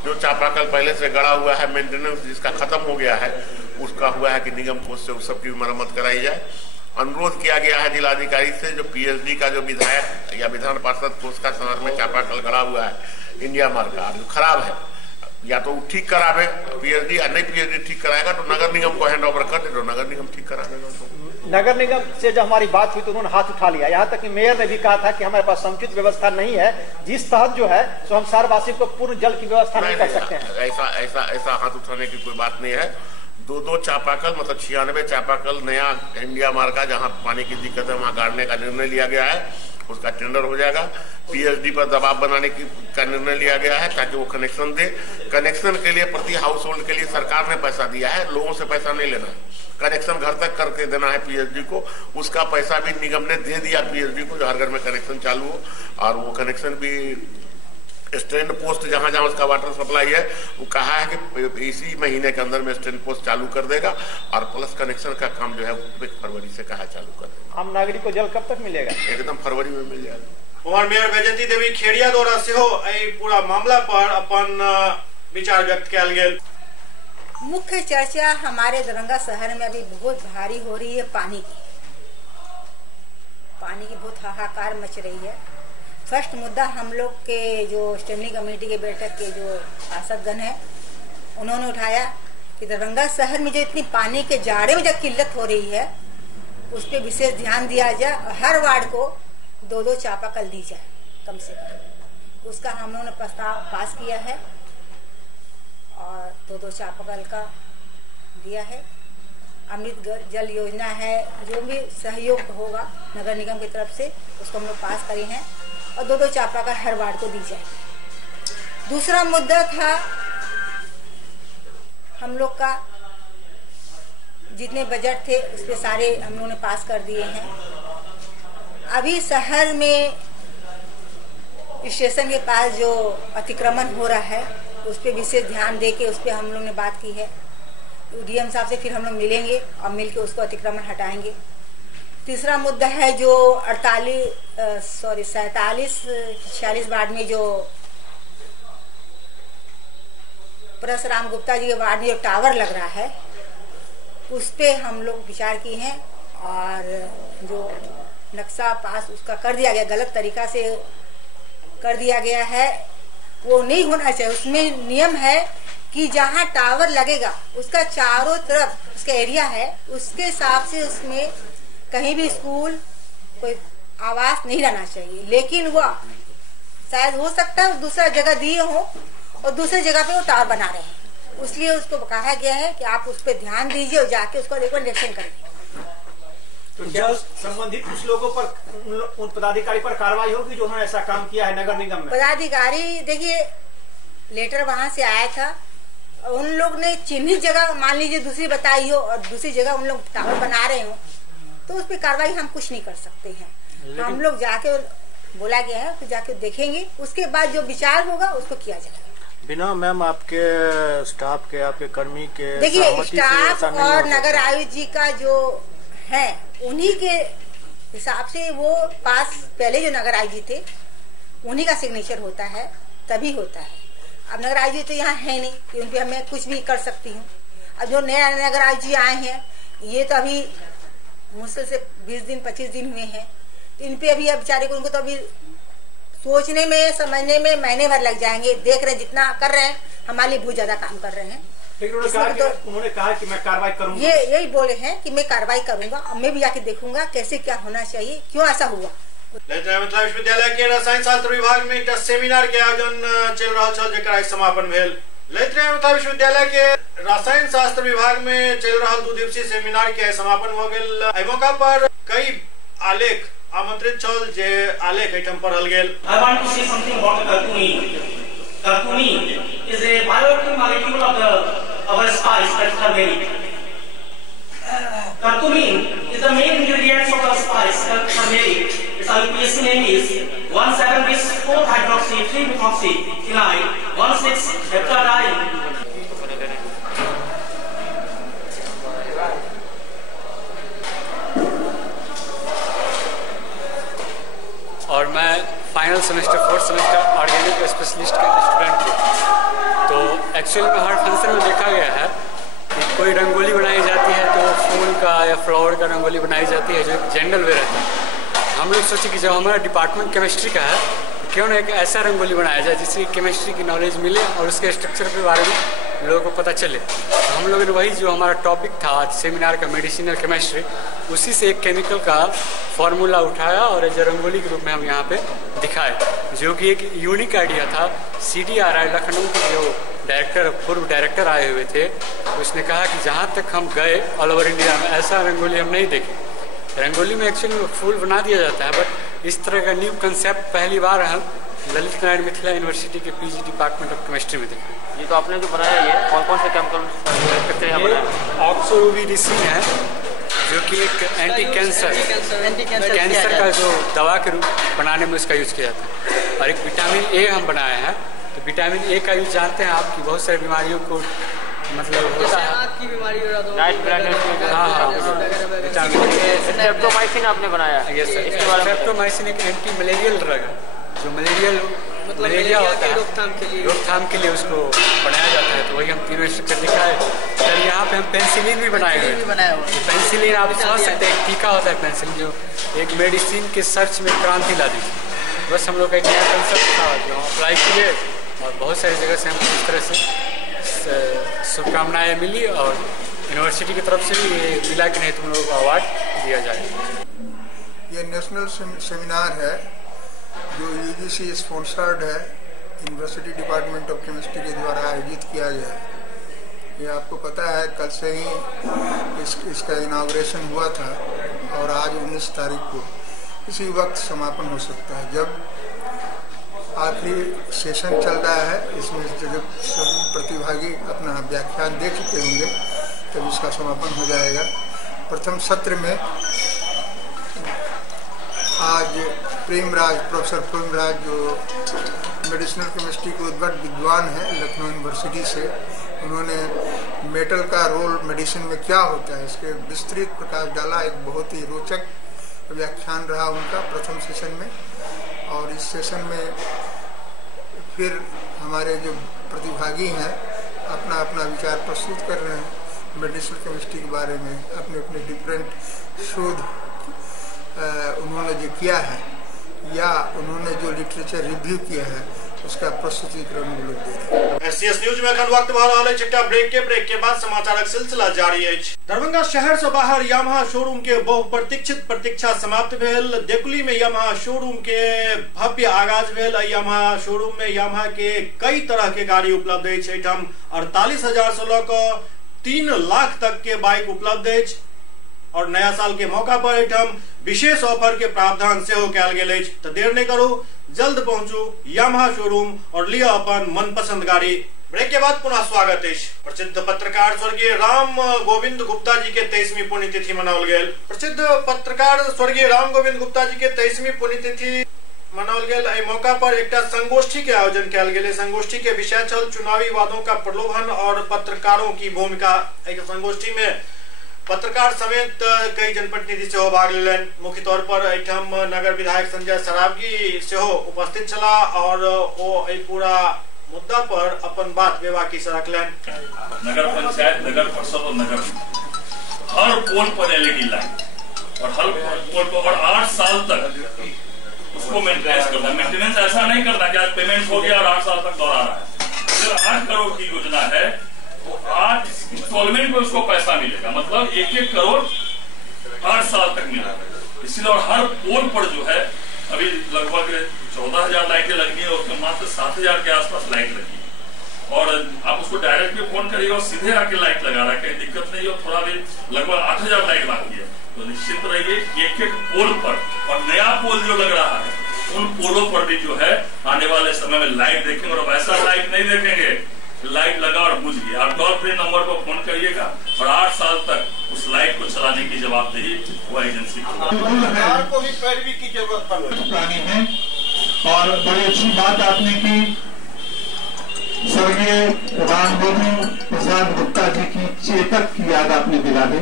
जो चापाकल पहले से गड़ा हुआ है, मेंटेनेंस जिसका खत्म हो गया है, उसका हुआ है कि निगम कोष से उस सबकी मरम्मत कराई जाए। अनुरोध किया गया है जिलाधिकारी से जो पीएचडी का जो विधायक या विधान पार्षद कोष का शहर में चापाकल गड़ा हुआ है इंडिया मार्ग का, जो खराब है, या तो ठीक करावे पीएचडी, या नहीं पीएचडी ठीक कराएगा तो नगर निगम को हैंड ओवर कर दे, तो नगर निगम ठीक करा देगा। नगर निगम से जब हमारी बात हुई तो उन्होंने हाथ उठा लिया। यहाँ तक कि मेयर ने भी कहा था कि हमारे पास समुचित व्यवस्था नहीं है, जिस तहत जो है तो हम शहरवासी को पूर्ण जल की व्यवस्था नहीं कर सकते हैं। ऐसा हाथ उठाने की कोई बात नहीं है। दो चापाकल मतलब 96 चापाकल नया इंडिया मार्ग का, जहाँ पानी की दिक्कत है वहाँ गाड़ने का निर्णय लिया गया है। उसका टेंडर हो जाएगा। पीएचडी पर दबाव बनाने का निर्णय लिया गया है ताकि वो कनेक्शन दे। कनेक्शन के लिए प्रति हाउस होल्ड के लिए सरकार ने पैसा दिया है, लोगों से पैसा नहीं लेना, कनेक्शन घर तक करके देना है पीएचडी को। उसका पैसा भी निगम ने दे दिया पीएचडी को, जो हर घर में कनेक्शन चालू हो। और वो कनेक्शन भी स्टैंड पोस्ट जहां जहां उसका वाटर सप्लाई है वो कहा है कि इसी महीने के अंदर में स्टैंड पोस्ट चालू कर देगा और प्लस कनेक्शन का काम जो है 1 फरवरी से कहा चालू कर देगा। आम नागरिक को जल कब तक मिलेगा? एकदम फरवरी में मिल जाएगा। कुमार मेयर वैजयंती देवी खेड़िया द्वारा से पूरा मामला पर अपन विचार व्यक्त किया गया। मुख्य चर्चा हमारे दरभंगा शहर में अभी बहुत भारी हो रही है पानी की बहुत हाहाकार मच रही है। फर्स्ट मुद्दा हम लोग के जो स्टैंडिंग कमेटी के बैठक के जो पार्षदगण है उन्होंने उठाया कि दरभंगा शहर में जो इतनी पानी के जाड़े में जो किल्लत हो रही है उस पर विशेष ध्यान दिया जाए और हर वार्ड को 2-2 चापाकल दी जाए कम से कम। उसका हम लोगों ने प्रस्ताव पास किया है और 2-2 चापाकल का दिया है। अमृत जल योजना है, जो भी सहयोग होगा नगर निगम की तरफ से उसको हम लोग पास करे हैं और 2-2 चापाकल हर वार्ड को दी जाए। दूसरा मुद्दा था हम लोग का जितने बजट थे उस पे सारे हम लोगों ने पास कर दिए हैं। अभी शहर में स्टेशन के पास जो अतिक्रमण हो रहा है उस पे विशेष ध्यान देके उस पे हम लोग ने बात की है। डीएम साहब से फिर हम लोग मिलेंगे और मिलके उसको अतिक्रमण हटाएंगे। तीसरा मुद्दा है जो 47-46 वार्ड में जो परशुराम गुप्ता जी के वार्ड में जो टावर लग रहा है उस पे हम लोग विचार किए हैं और जो नक्शा पास उसका कर दिया गया, गलत तरीका से कर दिया गया है, वो नहीं होना चाहिए। उसमें नियम है कि जहाँ टावर लगेगा उसका चारों तरफ उसका एरिया है उसके हिसाब से उसमें कहीं भी स्कूल कोई आवास नहीं रहना चाहिए। लेकिन वो शायद हो सकता है दूसरा जगह दिए हो और दूसरी जगह पे वो टावर बना रहे हैं, इसलिए उसको कहा गया है कि आप उस पर ध्यान दीजिए और जाके उसको एक बार निरीक्षण करेंगे। तो क्या संबंधित कुछ लोगों पर उन पदाधिकारी पर कार्रवाई होगी जो उन्होंने ऐसा काम किया है नगर निगम में? पदाधिकारी देखिए लेटर वहां से आया था, उन लोग ने चिन्हित जगह मान लीजिए दूसरी बताई हो और दूसरी जगह उन लोग टावर बना रहे हो तो उस पर कार्रवाई हम कुछ नहीं कर सकते हैं। हम लोग जाके बोला गया है तो जाके देखेंगे, उसके बाद जो विचार होगा उसको किया जाएगा। बिना मैम आपके स्टाफ के आपके कर्मी के देखिए स्टाफ और नगर आयुक्त जी का जो है उन्हीं के हिसाब से वो पास पहले जो नगर आयुक्त जी थे उन्हीं का सिग्नेचर होता है तभी होता है। अब नगर आयुक्त जी तो यहाँ है नहीं कि उन पे मैं कुछ भी कर सकती हूँ। अब जो नया नगर आयुक्त जी आए हैं ये तो अभी मुश्किल से 20 दिन 25 दिन हुए हैं, तो इन पे अभी अब बेचारे को उनको तो अभी सोचने में समझने में महीने भर लग जाएंगे। देख रहे जितना कर रहे हैं हमारे लिए बहुत ज्यादा काम कर रहे हैं। उन्होंने कहा कि मैं कार्रवाई करूंगा, ये यही बोले हैं कि मैं कार्रवाई करूंगा और मैं भी जाके देखूंगा कैसे क्या होना चाहिए, क्यों ऐसा हुआ। मिथिला विश्वविद्यालय के रसायन शास्त्र विभाग में एक सेमिनार के आयोजन चल रहा छल जेकर समापन भेल। मिथिला विश्वविद्यालय के रसायन शास्त्र विभाग में चल रहा 2 दिवसीय सेमिनार के समापन हो गेल। एहि मौका पर कई आलेख आमंत्रित छल जे आलेख एठम पढ़ल गेल। I want to say something about the curcumin. Curcumin is a bioactive molecule of our spice, that is turmeric. Curcumin is the main ingredient of the spice turmeric. Its IUPAC name is 1,7-4-hydroxy 3-methoxy-phenyl 1,6-heptadiene. और मैं final semester 4th semester organic specialist का student हूँ। तो actually में हर function में देखा गया है कि कोई रंगोली बनाई जाती है तो फूल का या फ्लावर का रंगोली बनाई जाती है जो जनरल वे रहता है। हम लोग सोचे कि जब हमारा डिपार्टमेंट केमिस्ट्री का है तो क्यों ना एक ऐसा रंगोली बनाया जाए जिससे केमिस्ट्री की नॉलेज मिले और उसके स्ट्रक्चर के बारे में लोगों को पता चले। तो हम लोगों ने वही जो हमारा टॉपिक था आज सेमिनार का मेडिसिनल केमिस्ट्री, उसी से एक केमिकल का फार्मूला उठाया और एज ए रंगोली के रूप में हम यहाँ पे दिखाए, जो कि एक यूनिक आइडिया था। CDRI लखनऊ के जो डायरेक्टर पूर्व डायरेक्टर आए हुए थे उसने कहा कि जहाँ तक हम गए ऑल ओवर इंडिया में ऐसा रंगोली हम नहीं देखे। रंगोली में एक्चुअली फूल बना दिया जाता है बट इस तरह का न्यू कंसेप्ट पहली बार हम ललित नारायण मिथिला यूनिवर्सिटी के पीजी डिपार्टमेंट ऑफ केमिस्ट्री में देखें। ये तो आपने जो बनाया ये कौन से केमिकल ऑक्सोरूबिडिसिन है, जो कि एक एंटी कैंसर का जो दवा के रूप बनाने में उसका यूज किया जाता है। और एक विटामिन ए हम बनाए हैं। तो विटामिन ए का यूज जानते हैं आपकी बहुत सारी बीमारियों को मतलब होता है, स्ट्रेप्टोमाइसिन आपने बनाया है। स्ट्रेप्टोमाइसिन एक एंटी मलेरियल ड्रग है, जो मलेरिया होता है रोकथाम के लिए उसको बनाया जाता है। तो वही हम तीनों स्ट्रक्चर दिखाए। फिर यहाँ पे हम पेंसिलिन भी बनाए हुए हैं। पेंसिलिन आप समझ सकते हैं, एक टीका होता है पेंसिलिन, जो एक मेडिसिन के सर्च में क्रांति ला दी। बस हम लोग का एक नया कंसेप्ट था जो हम अप्लाई किए और बहुत सारी जगह से हमको इस तरह से शुभकामनाएँ मिली और यूनिवर्सिटी की तरफ से भी ये मिला कि नहीं तुम लोगों को अवार्ड दिया जाए। ये नेशनल सेमिनार है जो UGC स्पॉन्सर्ड है, यूनिवर्सिटी डिपार्टमेंट ऑफ केमिस्ट्री के द्वारा आयोजित किया गया है। ये आपको पता है कल से ही इसका इनाग्रेशन हुआ था और आज 19 तारीख को इसी वक्त समापन हो सकता है। जब आखिरी सेशन चल रहा है, इसमें जब सभी प्रतिभागी अपना व्याख्यान दे चुके होंगे तब इसका समापन हो जाएगा। प्रथम सत्र में आज प्रोफेसर प्रेमराज जो मेडिसिनल केमिस्ट्री के उद्भट विद्वान हैं लखनऊ यूनिवर्सिटी से, उन्होंने मेटल का रोल मेडिसिन में क्या होता है इसके विस्तृत प्रकाश डाला। एक बहुत ही रोचक व्याख्यान रहा उनका प्रथम सेशन में। और इस सेशन में फिर हमारे जो प्रतिभागी हैं अपना अपना विचार प्रस्तुत कर रहे हैं मेडिसिनल केमिस्ट्री के बारे में, अपने अपने डिफरेंट शोध उन्होंने जो किया है या उन्होंने जो लिटरेचर रिव्यू किया है उसका प्रस्तुतिकरण वो लोग दे रहे हैं। एससीएस न्यूज में अखन वक्त भा रहल अछि, एकटा ब्रेक के बाद समाचारक सिलसिला जारी अछि। दरभंगा शहर से बाहर यामाहा शोरूम के बहुप्रतीक्षित प्रतीक्षा समाप्त भेल। देकुली में यामाहा शोरूम के भव्य आगाज भेल। यामाहा शोरूम में यामाहा के कई तरह के गाड़ी उपलब्ध अछि। एठाम 48,000 से लऽ कऽ 3 लाख तक के बाइक उपलब्ध अछि और नया साल के मौका पर एठाम विशेष ऑफर के प्रावधान सेहो कयल गेल अछि। तो देर नहीं करू, जल्द पहुंचू यामाहा शोरूम और लिया अपन मनपसंद गाड़ी। ब्रेक के बाद पुनः स्वागत है। प्रसिद्ध पत्रकार स्वर्गीय राम गोविंद गुप्ता जी के 23वीं पुण्यतिथि मनाओल गेल। प्रसिद्ध पत्रकार स्वर्गीय राम गोविंद गुप्ता जी के 23वीं पुण्यतिथि मनाओल गेल। एहि मौका पर एक संगोष्ठी के आयोजन कयल गेल। संगोष्ठी के विषय छल चुनावी वादों का प्रलोभन और पत्रकारों की भूमिका। एक संगोष्ठी में पत्रकार समेत कई जनप्रतिनिधि सेहो भाग लेलनि। मुख्य तौर पर एठाम नगर विधायक संजय सरावगी सेहो उपस्थित छला और ओ एहि पूरा मुद्दा पर अपन बात बेबाकी से रखलनि। नगर पंचायत, नगर परिषद और नगर हर पोल पर LED लाइट और हर पोल पर 8 साल तक उसको मेंटेनेंस करना। मेंटेनेंस ऐसा नहीं करना कि आज पेमेंट हो गया और 8 साल तक दोहरा रहा है। 8 करोड़ की योजना है तो 8 इंस्टॉलमेंट में उसको पैसा मिलेगा, मतलब 1-1 करोड़ 8 साल तक मिला। इसीलिए और हर पोल पर जो है अभी लगभग 14,000 लाइटें लगी है और उसमें मात्र 7,000 के आसपास लाइट लगी है। और आप उसको डायरेक्ट भी फोन करिए और सीधे आके लाइट लगा रहा है, कहीं दिक्कत नहीं हो। थोड़ा भी लगभग 8,000 लाइट बाकी है। तो निश्चित रहिए 1-1 पोल पर, और नया पोल जो लग रहा है उन पोलों पर भी जो है आने वाले समय में लाइट देखेंगे। और वैसा लाइट नहीं देखेंगे लाइट लगा और बुझ गया। आप टोल फ्री नंबर पर फोन करिएगा और 8 साल तक उस लाइट को चलाने की जवाबदेही वो एजेंसी को भी पैरवी की जरूरत पड़ती है। और बड़ी अच्छी बात आपने की, स्वर्गीय राम गोविंद प्रसाद गुप्ता जी की चेतक की याद आपने दिला दी।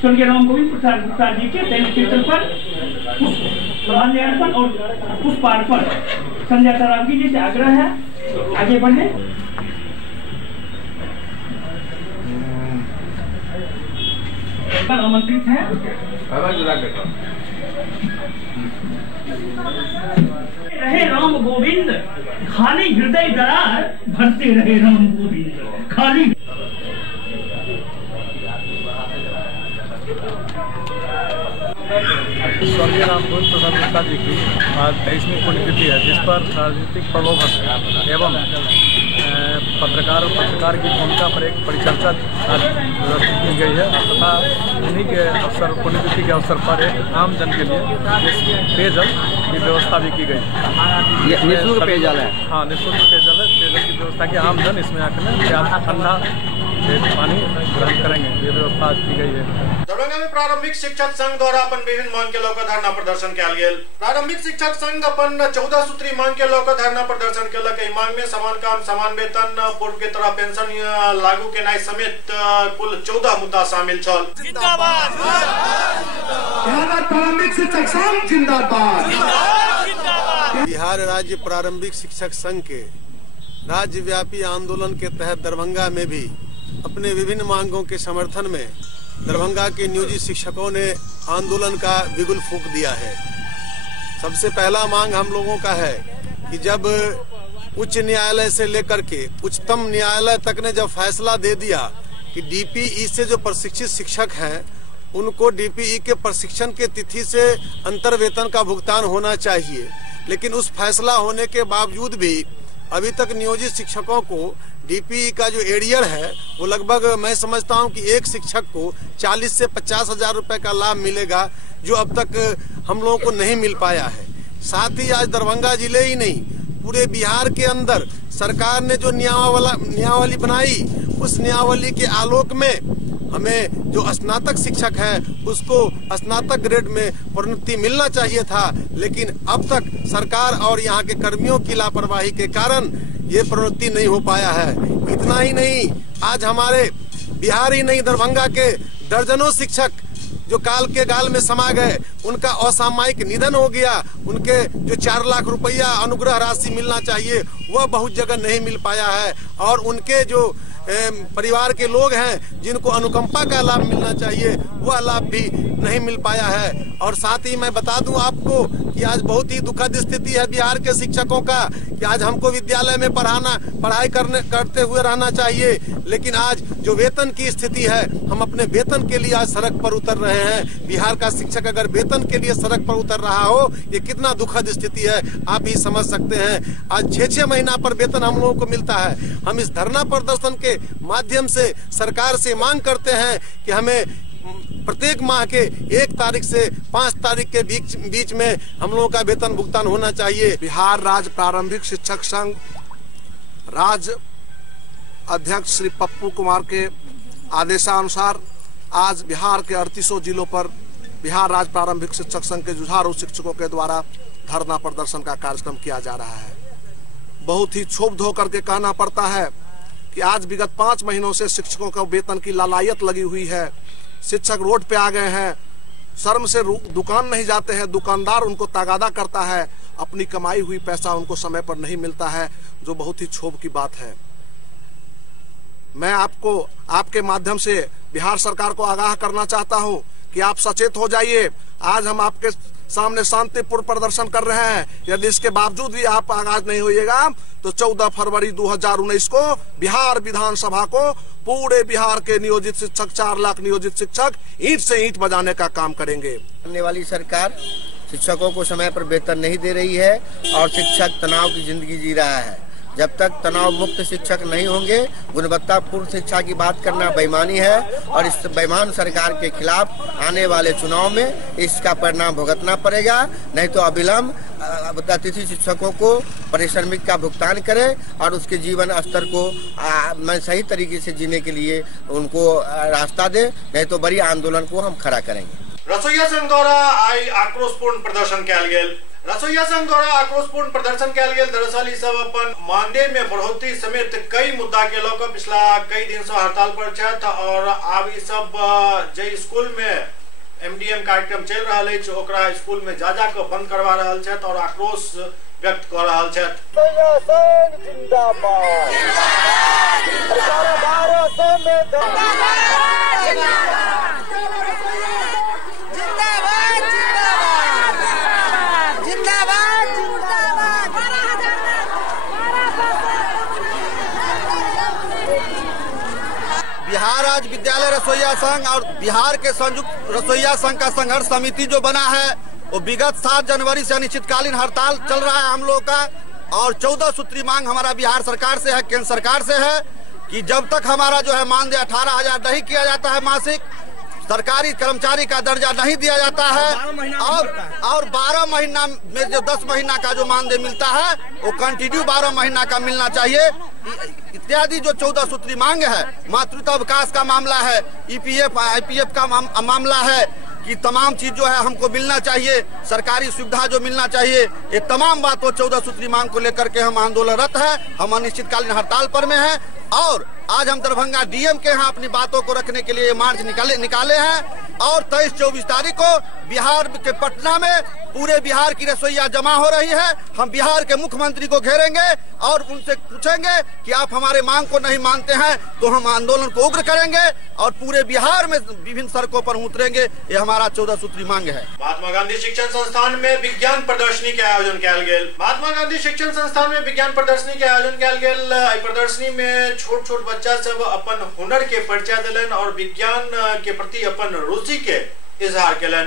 स्वर्गीय राम गोविंद प्रसाद गुप्ता जी के जन्मतिथि पर माल्यार्पण और पुष्पार्पण संजय सरावगी जी से आग्रह है आगे बढ़े। आमंत्रित है रहे राम गोविंद, खाली हृदय दरार भरते रहे राम गोविंद खाली। स्वर्गीय राम गोविंद प्रसाद गुप्ता जी की आज 23वीं पुण्यतिथि है, जिस पर राजनीतिक प्रलोभन एवं पत्रकार और पत्रकार की भूमिका पर एक परिचर्चा आज व्यवस्थित की गई है तथा उन्हीं के अवसर पुण्यतिथि के अवसर पर एक आम जन के लिए पेयजल की व्यवस्था भी की गई है। निःशुल्क पेयजल है? हाँ, निःशुल्क पेयजल है। पेयजल की व्यवस्था की आम जन इसमें आकर ठंडा पानी ग्रहण करेंगे, ये व्यवस्था आज की गई है। दरभंगा में प्रारंभिक शिक्षक संघ द्वारा अपन विभिन्न मांग के लौकर धरना प्रदर्शन कयल गेल। प्रारंभिक शिक्षक संघ अपन 14 सूत्री मांग के लौकर धरना प्रदर्शन केलक। एहि मांग में समान काम, समान वेतन, पूर्व के तरह पेंशन लागू केनाई समेत कुल 14 मुद्दा शामिल छल। जिंदाबाद प्रारंभिक शिक्षक संघ जिंदाबाद। बिहार राज्य प्रारंभिक शिक्षक संघ के राज्यव्यापी आंदोलन के तहत दरभंगा में भी अपने विभिन्न मांगों के समर्थन में दरभंगा के नियोजित शिक्षकों ने आंदोलन का बिगुल फूंक दिया है। सबसे पहला मांग हम लोगों का है कि जब उच्च न्यायालय से लेकर के उच्चतम न्यायालय तक ने जब फैसला दे दिया कि डीपीई से जो प्रशिक्षित शिक्षक हैं उनको डीपीई के प्रशिक्षण के तिथि से अंतर वेतन का भुगतान होना चाहिए, लेकिन उस फैसला होने के बावजूद भी अभी तक नियोजित शिक्षकों को डीपीई का जो एरियर है वो लगभग मैं समझता हूं कि एक शिक्षक को 40 से 50 हजार रुपए का लाभ मिलेगा, जो अब तक हम लोगों को नहीं मिल पाया है। साथ ही आज दरभंगा जिले ही नहीं पूरे बिहार के अंदर सरकार ने जो नियमावली बनाई उस नियमावली के आलोक में हमें जो स्नातक शिक्षक है उसको स्नातक ग्रेड में प्रोन्नति मिलना चाहिए था, लेकिन अब तक सरकार और यहाँ के कर्मियों की लापरवाही के कारण ये प्रोन्नति नहीं हो पाया है। इतना ही नहीं, आज हमारे बिहार ही नहीं दरभंगा के दर्जनों शिक्षक जो काल के गाल में समा गए, उनका असामयिक निधन हो गया। उनके जो 4 लाख रुपया अनुग्रह राशि मिलना चाहिए वह बहुत जगह नहीं मिल पाया है, और उनके जो परिवार के लोग हैं जिनको अनुकंपा का लाभ मिलना चाहिए वह लाभ भी नहीं मिल पाया है। और साथ ही मैं बता दूं आपको कि आज बहुत ही दुखद स्थिति है बिहार के शिक्षकों का कि आज हमको विद्यालय में पढ़ाई करते हुए रहना चाहिए, लेकिन आज जो वेतन की स्थिति है हम अपने वेतन के लिए आज सड़क पर उतर रहे हैं। बिहार का शिक्षक अगर वेतन के लिए सड़क पर उतर रहा हो ये कितना दुखद स्थिति है आप ही समझ सकते हैं। आज 6-6 महीना पर वेतन हम लोगों को मिलता है। हम इस धरना प्रदर्शन के माध्यम से सरकार से मांग करते हैं कि हमें प्रत्येक माह के 1 तारीख से 5 तारीख के बीच में हम लोगों का वेतन भुगतान होना चाहिए। बिहार राज्य प्रारंभिक शिक्षक संघ राज्य अध्यक्ष श्री पप्पू कुमार के आदेशानुसार आज बिहार के 38 जिलों पर बिहार राज्य प्रारंभिक शिक्षक संघ के जुझारू शिक्षकों के द्वारा धरना प्रदर्शन का कार्यक्रम किया जा रहा है। बहुत ही क्षुब्ध होकर के कहना पड़ता है कि आज विगत 5 महीनों से शिक्षकों का वेतन की लालायत लगी हुई है। शिक्षक रोड पे आ गए हैं, शर्म से दुकान नहीं जाते हैं, दुकानदार उनको तगादा करता है, अपनी कमाई हुई पैसा उनको समय पर नहीं मिलता है, जो बहुत ही क्षोभ की बात है। मैं आपको आपके माध्यम से बिहार सरकार को आगाह करना चाहता हूं कि आप सचेत हो जाइए। आज हम आपके सामने शांतिपूर्ण प्रदर्शन कर रहे हैं, यदि इसके बावजूद भी आप आगाज नहीं होइएगा तो 14 फरवरी 2019 को बिहार विधानसभा को पूरे बिहार के नियोजित शिक्षक 4 लाख नियोजित शिक्षक ईंट से ईंट बजाने का काम करेंगे। आने वाली सरकार शिक्षकों को समय पर वेतन नहीं दे रही है और शिक्षक तनाव की जिंदगी जी रहा है। जब तक तनाव मुक्त शिक्षक नहीं होंगे, गुणवत्तापूर्ण शिक्षा की बात करना बेईमानी है और इस बेईमान सरकार के खिलाफ आने वाले चुनाव में इसका परिणाम भुगतना पड़ेगा। नहीं तो अविलंब अतिथि शिक्षकों को पारिश्रमिक का भुगतान करे और उसके जीवन स्तर को सही तरीके से जीने के लिए उनको रास्ता दे, नहीं तो बड़ी आंदोलन को हम खड़ा करेंगे। रसोईया संघ द्वारा आई आक्रोशपूर्ण प्रदर्शन कयल गेल। रसोईया संघ द्वारा आक्रोशपूर्ण प्रदर्शन कयल गेल। दरअसल सब अपन मानदेय में बढ़ोतरी समेत कई मुद्दा के लौकर पिछला कई दिन से हड़ताल पर छथि और आब ई सब जे स्कूल में MDM कार्यक्रम चल रहा है ओकरा स्कूल में जा के बंद करवा रहल छथि और आक्रोश व्यक्त कर रहल छथि। बिहार राज्य विद्यालय रसोईया संघ और बिहार के संयुक्त रसोईया संघ का संघर्ष समिति जो बना है वो विगत 7 जनवरी से अनिश्चितकालीन हड़ताल चल रहा है हम लोग का। और 14 सूत्री मांग हमारा बिहार सरकार से है, केंद्र सरकार से है कि जब तक हमारा जो है मानदेय 18,000 नहीं किया जाता है मासिक, सरकारी कर्मचारी का दर्जा नहीं दिया जाता है और 12 महीना में जो 10 महीना का जो मानदेय मिलता है वो कंटिन्यू 12 महीना का मिलना चाहिए इत्यादि जो 14 सूत्री मांग है। मातृत्व अवकाश का मामला है, ईपीएफ आईपीएफ का मामला है कि तमाम चीज जो है हमको मिलना चाहिए, सरकारी सुविधा जो मिलना चाहिए, ये तमाम बातों 14 सूत्री मांग को लेकर के हम आंदोलनरत है। हम अनिश्चितकालीन हड़ताल पर में हैं और आज हम दरभंगा डीएम के यहाँ अपनी बातों को रखने के लिए मार्च निकाले हैं और 23-24 तारीख को बिहार के पटना में पूरे बिहार की रसोइया जमा हो रही है। हम बिहार के मुख्यमंत्री को घेरेंगे और उनसे पूछेंगे कि आप हमारे मांग को नहीं मानते हैं तो हम आंदोलन को उग्र करेंगे और पूरे बिहार में विभिन्न सड़कों पर उतरेंगे। ये हमारा 14 सूत्री मांग है। महात्मा गांधी शिक्षण संस्थान में विज्ञान प्रदर्शनी के आयोजन किया गया। महात्मा गांधी शिक्षण संस्थान में विज्ञान प्रदर्शनी के आयोजन किया गया। प्रदर्शनी में छोट छोट बच्चा सब अपन हुनर के परिचय दिलन और विज्ञान के प्रति अपन रुचि के इजहार केलन।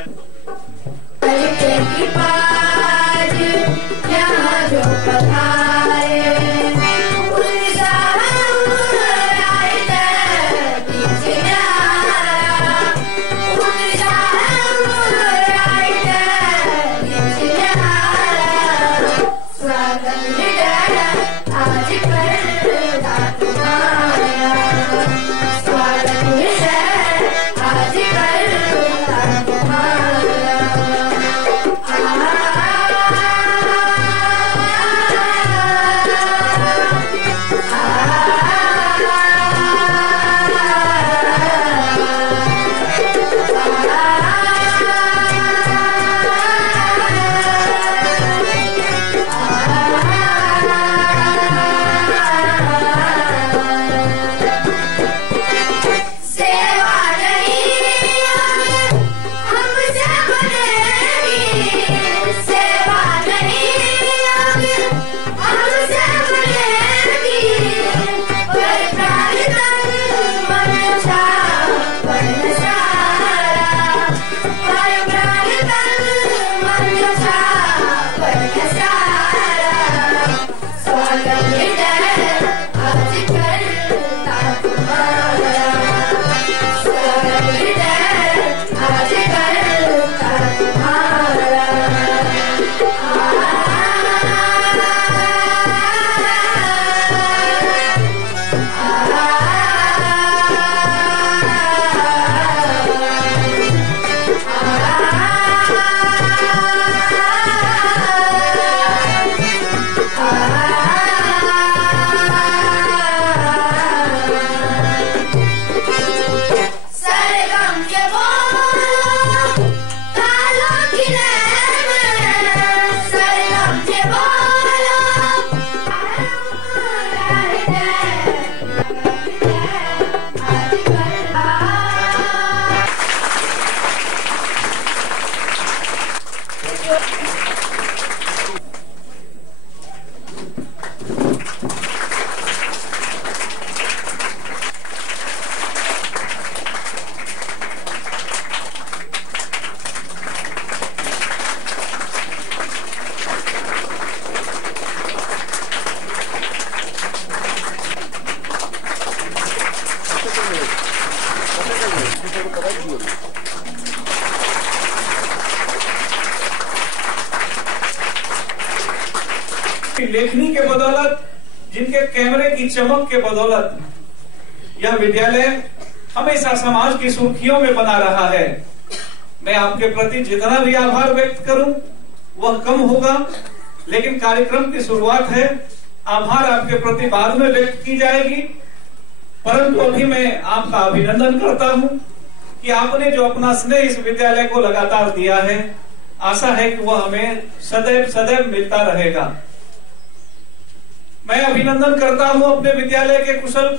लेखनी के बदौलत, जिनके कैमरे की चमक के बदौलत यह विद्यालय हमेशा समाज की सुर्खियों में बना रहा है। मैं आपके प्रति जितना भी आभार व्यक्त करूं वह कम होगा, लेकिन कार्यक्रम की शुरुआत है, आभार आपके प्रति बाद में व्यक्त की जाएगी। परंतु अभी मैं आपका अभिनंदन करता हूं कि आपने जो अपना स्नेह इस विद्यालय को लगातार दिया है, आशा है कि वह हमें सदैव सदैव मिलता रहेगा। मैं अभिनंदन करता हूं अपने विद्यालय के कुशल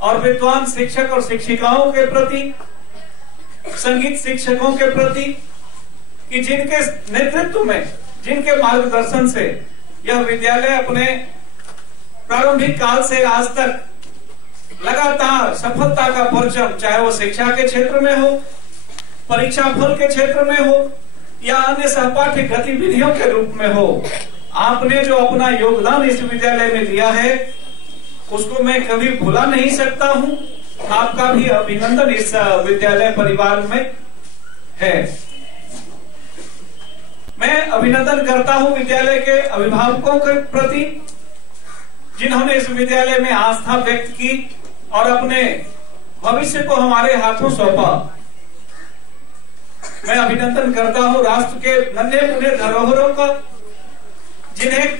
और विद्वान शिक्षक और शिक्षिकाओं के प्रति, संगीत शिक्षकों के प्रति कि जिनके नेतृत्व में, जिनके मार्गदर्शन से यह विद्यालय अपने प्रारंभिक काल से आज तक लगातार सफलता का परचम, चाहे वो शिक्षा के क्षेत्र में हो, परीक्षा फल के क्षेत्र में हो या अन्य सहपाठी गतिविधियों के रूप में हो, आपने जो अपना योगदान इस विद्यालय में दिया है उसको मैं कभी भुला नहीं सकता हूं। आपका भी अभिनंदन इस विद्यालय परिवार में है। मैं अभिनंदन करता हूं विद्यालय के अभिभावकों के प्रति जिन्होंने इस विद्यालय में आस्था व्यक्त की और अपने भविष्य को हमारे हाथों सौंपा। मैं अभिनंदन करता हूं राष्ट्र के नन्हे मुन्ने धरोहरों का जिन्हें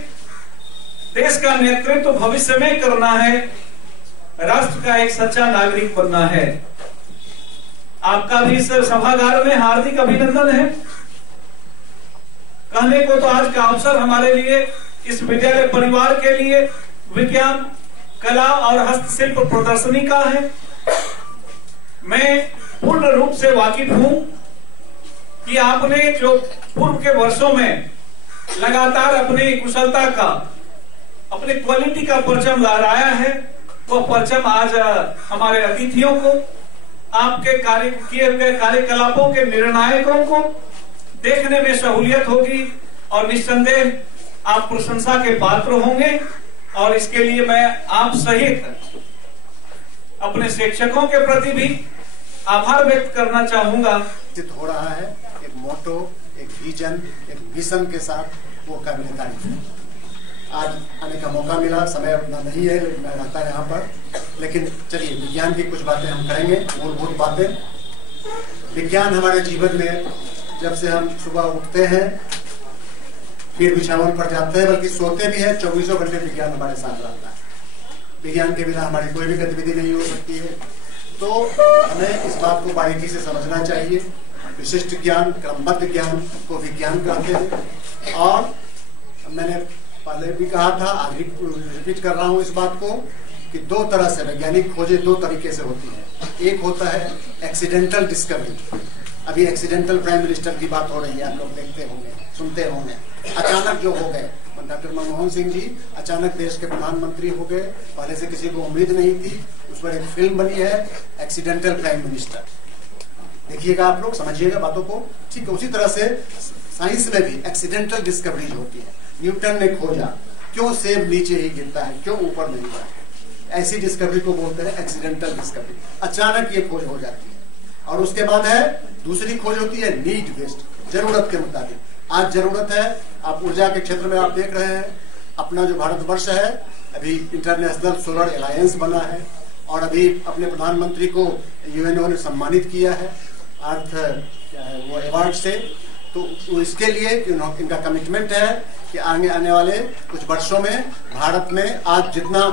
देश का नेतृत्व भविष्य में करना है, राष्ट्र का एक सच्चा नागरिक बनना है। आपका भी इस सभागार में हार्दिक अभिनंदन है। कहने को तो आज का अवसर हमारे लिए इस विद्यालय परिवार के लिए विज्ञान, कला और हस्तशिल्प प्रदर्शनी का है। मैं पूर्ण रूप से वाकिफ हूं कि आपने जो पूर्व के वर्षों में लगातार अपनी कुशलता का, अपनी क्वालिटी का परचम लहराया है, वो परचम आज हमारे अतिथियों को, आपके कार्य किए हुए कार्यकलापों के निर्णायकों को देखने में सहूलियत होगी और निस्संदेह आप प्रशंसा के पात्र होंगे। और इसके लिए मैं आप सहित अपने शिक्षकों के प्रति भी आभार व्यक्त करना चाहूंगा। हो रहा है एक मोटो, एक विजन, एक मिशन के साथ, वो काबिल तारीफ है। आज आने का मौका मिला, समय उतना नहीं है, मैं रहता है यहाँ पर, लेकिन चलिए विज्ञान की कुछ बातें हम करेंगे, मूलभूत बातें। विज्ञान हमारे जीवन में जब से हम सुबह उठते हैं फिर बिछावन पर जाते हैं, बल्कि सोते भी हैं, 24 घंटे विज्ञान हमारे साथ रहता है। विज्ञान के बिना हमारी कोई भी गतिविधि नहीं हो सकती है। तो हमें इस बात को बारीकी से समझना चाहिए। विशिष्ट ज्ञान, क्रमबद्ध ज्ञान को विज्ञान कहते हैं। और मैंने पहले भी कहा था, आज रिपीट कर रहा हूँ इस बात को, कि दो तरह से वैज्ञानिक खोजें दो तरीके से होती है। एक होता है एक्सीडेंटल डिस्कवरी। अभी एक्सीडेंटल प्राइम मिनिस्टर की बात हो रही है, आप लोग देखते होंगे, सुनते होंगे। अचानक जो हो गए, डॉक्टर मनमोहन सिंह जी अचानक देश के प्रधानमंत्री हो गए, पहले से किसी को उम्मीद नहीं थी। उस पर एक फिल्म बनी है एक्सीडेंटल प्राइम मिनिस्टर, देखिएगा आप लोग, समझिएगा बातों को। ठीक है, उसी तरह से साइंस में भी एक्सीडेंटल डिस्कवरी होती है। न्यूटन ने खोजा क्यों सेब नीचे ही गिरता है, क्यों ऊपर नहीं जाता, ऐसी डिस्कवरी को बोलते हैं एक्सीडेंटल डिस्कवरी। अचानक ये खोज हो जाती है। और उसके बाद है दूसरी खोज होती है नीड बेस्ड, जरूरत के मुताबिक। आज जरूरत है, आप ऊर्जा के क्षेत्र में आप देख रहे हैं, अपना जो भारतवर्ष है अभी इंटरनेशनल सोलर अलायंस बना है, और अभी अपने प्रधानमंत्री को यूएनओ ने सम्मानित किया है अर्थ वो अवार्ड से। तो इसके लिए इनका कमिटमेंट है कि आगे आने वाले कुछ वर्षों में भारत में आज जितना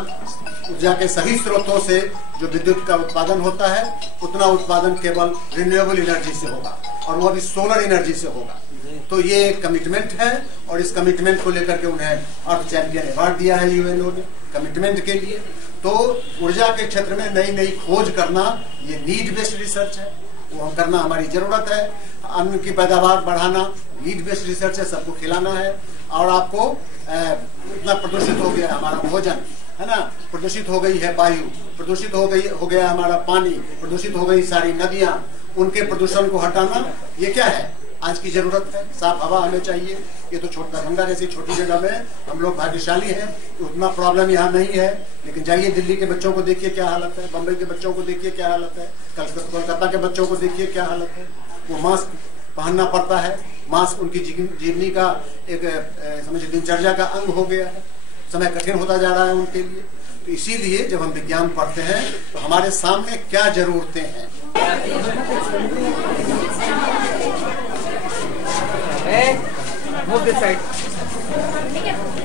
ऊर्जा के सही स्रोतों से जो विद्युत का उत्पादन होता है, उतना उत्पादन केवल रिन्यूएबल एनर्जी से होगा, और वो अभी सोलर एनर्जी से होगा। तो ये एक कमिटमेंट है, और इस कमिटमेंट को लेकर के उन्हें अर्थ चैंपियन अवार्ड दिया है यूएनओ ने कमिटमेंट के लिए। तो ऊर्जा के क्षेत्र में नई नई खोज करना, ये नीड बेस्ड रिसर्च है, वो हम करना हमारी जरूरत है। अन्न की पैदावार बढ़ाना नीड बेस्ड रिसर्च है, सबको खिलाना है। और आपको इतना प्रदूषित हो गया हमारा भोजन, है ना, प्रदूषित हो गई है वायु, प्रदूषित हो गया हमारा पानी, प्रदूषित हो गई सारी नदियां, उनके प्रदूषण को हटाना ये क्या है, आज की जरूरत है। साफ हवा हमें चाहिए। ये तो दरभंगा जैसी छोटी जगह में हम लोग भाग्यशाली हैं, तो उतना प्रॉब्लम यहाँ नहीं है। लेकिन जाइए दिल्ली के बच्चों को देखिए क्या हालत है, बम्बई के बच्चों को देखिए क्या हालत है, कोलकाता के बच्चों को देखिए क्या हालत है। वो मास्क पहनना पड़ता है, मास्क उनकी जीवनी का एक समझिए दिनचर्या का अंग हो गया है। समय कठिन होता जा रहा है उनके लिए। तो इसीलिए जब हम विज्ञान पढ़ते हैं तो हमारे सामने क्या जरूरतें हैं। Move this side.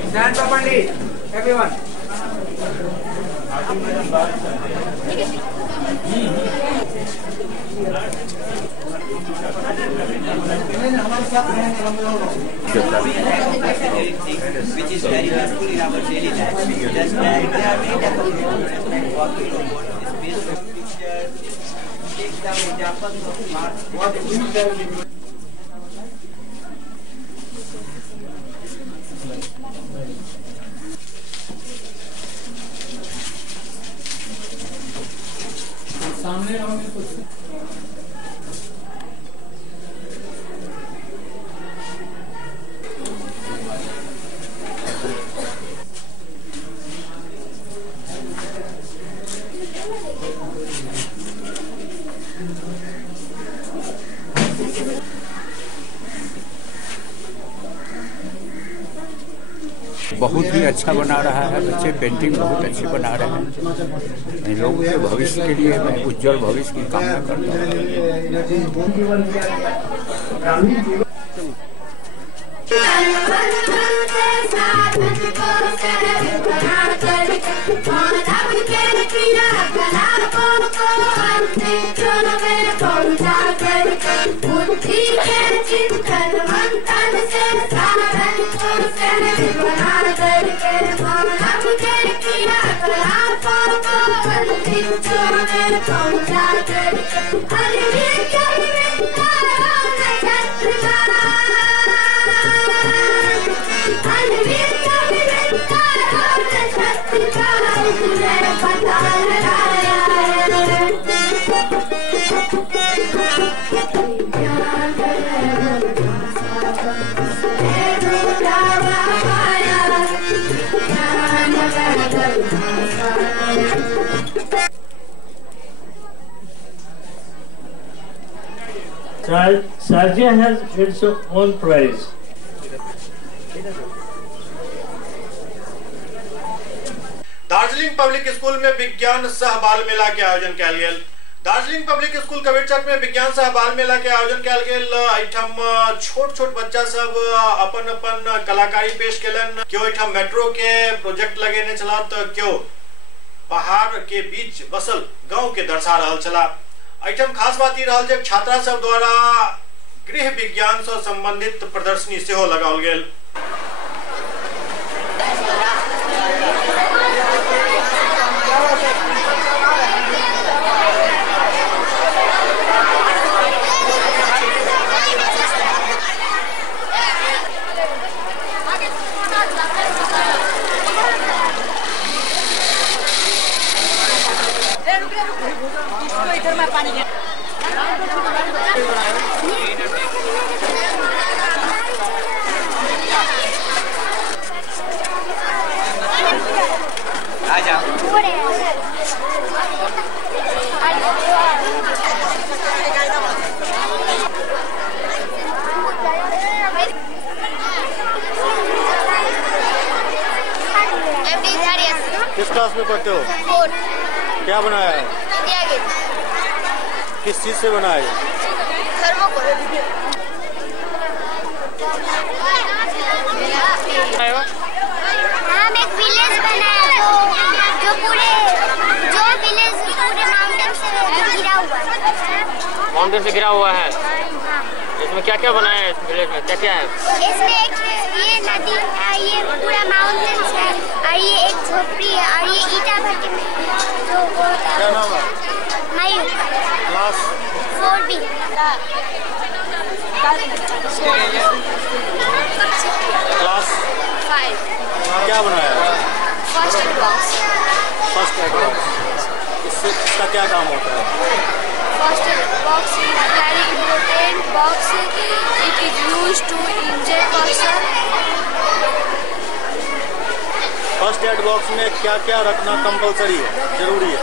Stand properly, everyone. Which is very useful in our daily life. Just like they are made up of walking robot, is based on pictures, take some examples of smart. सामने रहोगे कुछ बहुत ही अच्छा बना रहा है, बच्चे painting बहुत अच्छी बना रहे हैं। इन लोगों के भविष्य के लिए मैं उज्जवल भविष्य की कामना करता हूँ। Sarja has its own prize. Darjeeling public school में विज्ञान सह बाल मेला के आयोजन कयल गेल। दार्जिलिंग पब्लिक स्कूल कबीरचक में विज्ञान सह बाल मेला के आयोजन कयल गेल। एहिठाम छोट छोट बच्चा सब अपन अपन कलाकारी पेश केलन। क्यों एहिठाम मेट्रो के प्रोजेक्ट लगेने छला तो क्यों पहाड़ के बीच बसल गांव के दर्शा रहल छला। एहिठाम खास बात ई रहल जे छात्रा सब द्वारा गृह विज्ञान से संबंधित प्रदर्शनी सेहो लगाओल गेल। इधर में पानी आ जाओ। किस क्लास में पढ़ते हो? 4। क्या बनाया है? किस चीज से बनाया है? हम एक विलेज बनाया जो विलेज पूरे माउंटेन से घिरा हुआ है। माउंटेन से घिरा हुआ है। इसमें क्या क्या बनाया है? इस विलेज में क्या क्या है? इसमें एक ये नदी है, ये पूरा माउंटेन है और ये एक झोपड़ी है और ये ईटा भट्टी में जो क्या नाम है? मयूर। Class 4B। क्लास 5। क्या बनाया है? First aid box. First aid box. इसका क्या काम होता है? First aid box is very important box. It is used to injure person. First aid box में क्या क्या रखना कंपलसरी है, जरूरी है?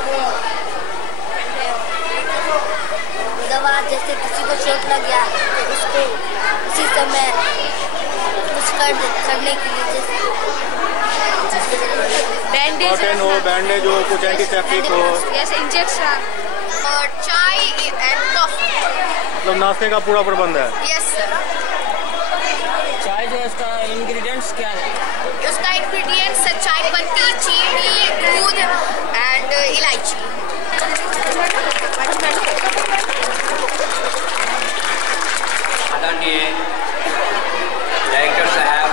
दवा, जैसे किसी को चोट लग गया तो उसको उसी समय कुछ करने के लिए, जैसे बैंडेज हो, कुछ एंटीसेप्टिक हो, जैसे इंजेक्शन और चाय एंड कॉफी। मतलब नाश्ते का पूरा प्रबंध है? Yes sir. चाय जो है इसका इंग्रेडिएंट्स क्या है? उसका इंग्रेडिएंट्स चाय पत्ती, चीनी, दूध एंड इलायची। आदरणीय डायरेक्टर साहब,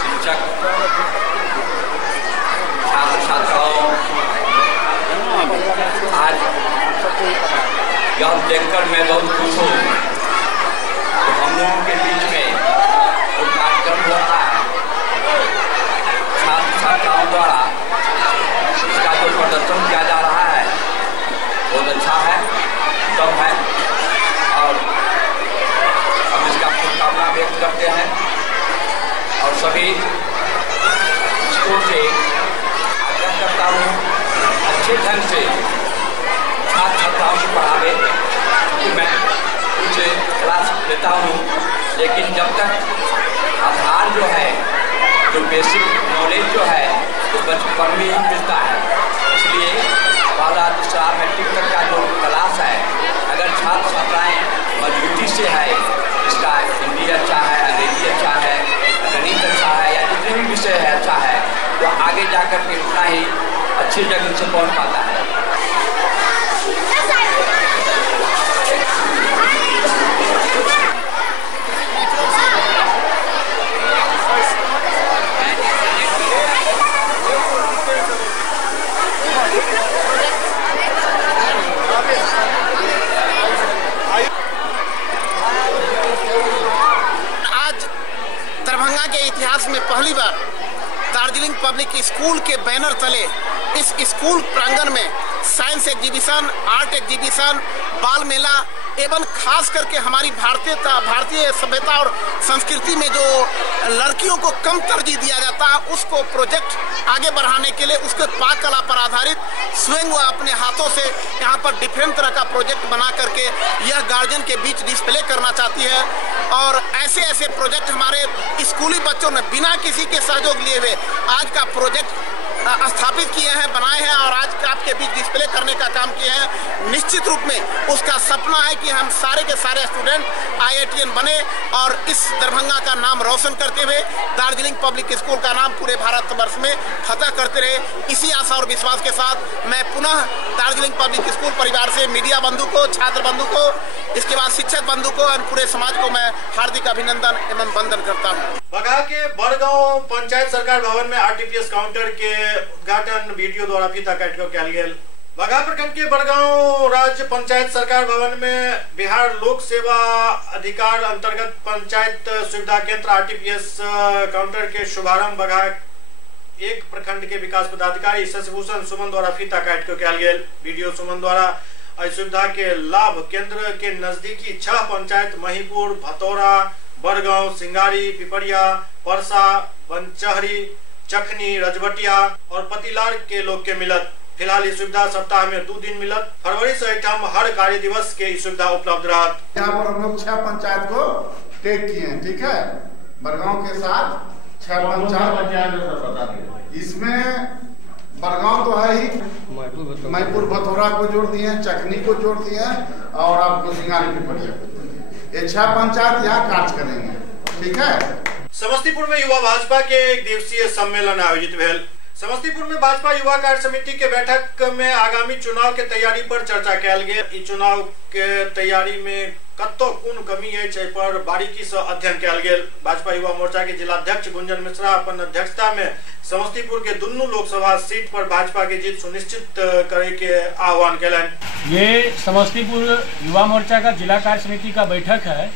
शिक्षक, छात्र छात्राओं, आज यह देखकर मैं बहुत खुश हूँ तो हम लोगों के बीच में जो कार्यक्रम होता है छात्र छात्राओं द्वारा, इसका जो प्रदर्शन किया जा रहा है बहुत अच्छा है, उत्तम है और हम इसका शुभकामना व्यक्त करते हैं और सभी स्कूल से आग्रह करता हूँ अच्छे अच्छे ढंग से छात्र छात्राओं को पढ़ावे, क्योंकि मैं कुछ क्लास लेता हूँ, लेकिन जब तक आधार जो है, जो बेसिक नॉलेज जो है तो बचपन में ही मिलता है। इसलिए पहला दूसरा मैट्रिक तक का जो क्लास है, अगर छात्र छात्राएँ मजबूती से है, इसका हिंदी अच्छा है, अंग्रेजी अच्छा है, गणित अच्छा है, या जितने भी विषय है अच्छा है, तो आगे जाकर के उतना ही अच्छी जगह से पहुँच पाता है। इतिहास में पहली बार दार्जिलिंग पब्लिक स्कूल के बैनर तले इस स्कूल प्रांगण में साइंस एग्जीबिशन, आर्ट एग्जीबिशन, बाल मेला एवं खास करके हमारी भारतीय सभ्यता और संस्कृति में जो लड़कियों को कम तरजीह दिया जाता है, उसको प्रोजेक्ट आगे बढ़ाने के लिए उसके पाक कला पर आधारित स्वयं वो अपने हाथों से यहाँ पर डिफरेंट तरह का प्रोजेक्ट बना करके यह गार्जियन के बीच डिस्प्ले करना चाहती है। और ऐसे प्रोजेक्ट हमारे स्कूली बच्चों ने बिना किसी के सहयोग लिए हुए आज का प्रोजेक्ट स्थापित किए हैं, बनाए हैं और आज आपके बीच डिस्प्ले करने का काम किए हैं। निश्चित रूप में उसका सपना है कि हम सारे के सारे स्टूडेंट IITian बने और इस दरभंगा का नाम रोशन करते हुए दार्जिलिंग पब्लिक स्कूल का नाम पूरे भारतवर्ष में फतह करते रहे। इसी आशा और विश्वास के साथ मैं पुनः दार्जिलिंग पब्लिक स्कूल परिवार से मीडिया बंधु को, छात्र बंधु को, इसके बाद शिक्षक बंधु को और पूरे समाज को मैं हार्दिक अभिनंदन एवं वंदन करता हूँ। बगहा के बड़गांव पंचायत सरकार भवन में RTPS काउंटर के उद्घाटन वीडियो द्वारा फीता काट कर किया गया। बगहा प्रखंड के बड़गांव राज्य पंचायत सरकार भवन में बिहार लोक सेवा अधिकार अंतर्गत पंचायत सुविधा केंद्र RTPS काउंटर के शुभारंभ बगहा एक प्रखंड के विकास पदाधिकारी शशिभूषण सुमन द्वारा फीता काट कर किया गया। वीडियो सुमन द्वारा सुविधा के लाभ केंद्र के नजदीकी 6 पंचायत महिपुर, भतौरा, बड़गांव, सिंगारी, पिपरिया, परसा, बनचहरी, चखनी, रजबटिया और पतिलार के लोग के मिलत। फिलहाल इस सुविधा सप्ताह में 2 दिन मिलत। फरवरी से हम हर कार्य दिवस के इस सुविधा उपलब्ध रहा। यहाँ पर हम लोग 6 पंचायत को टेक किए हैं, ठीक है, बड़गांव के साथ 6 पंचायत। इसमें बड़गांव तो है ही, मैपुर भतौरा को जोड़ दिए, चखनी को जोड़ दिए और आपको सिंगारी पिपरिया को। ये 6 पंचायत यहाँ कार्य करेंगे, ठीक है। समस्तीपुर में युवा भाजपा के एक दिवसीय सम्मेलन आयोजित भेल। समस्तीपुर में भाजपा युवा कार्य समिति के बैठक में आगामी चुनाव के तैयारी पर चर्चा कयल गेल। ई चुनाव के तैयारी में कतो कोन कमी है पर बारीकी से अध्ययन कयल गेल। भाजपा युवा मोर्चा के जिलाध्यक्ष गुंजन मिश्रा अपन अध्यक्षता में समस्तीपुर के दुनू लोकसभा सीट पर भाजपा की जीत सुनिश्चित करे के आह्वान कलन। ये समस्तीपुर युवा मोर्चा का जिला कार्य समिति का बैठक है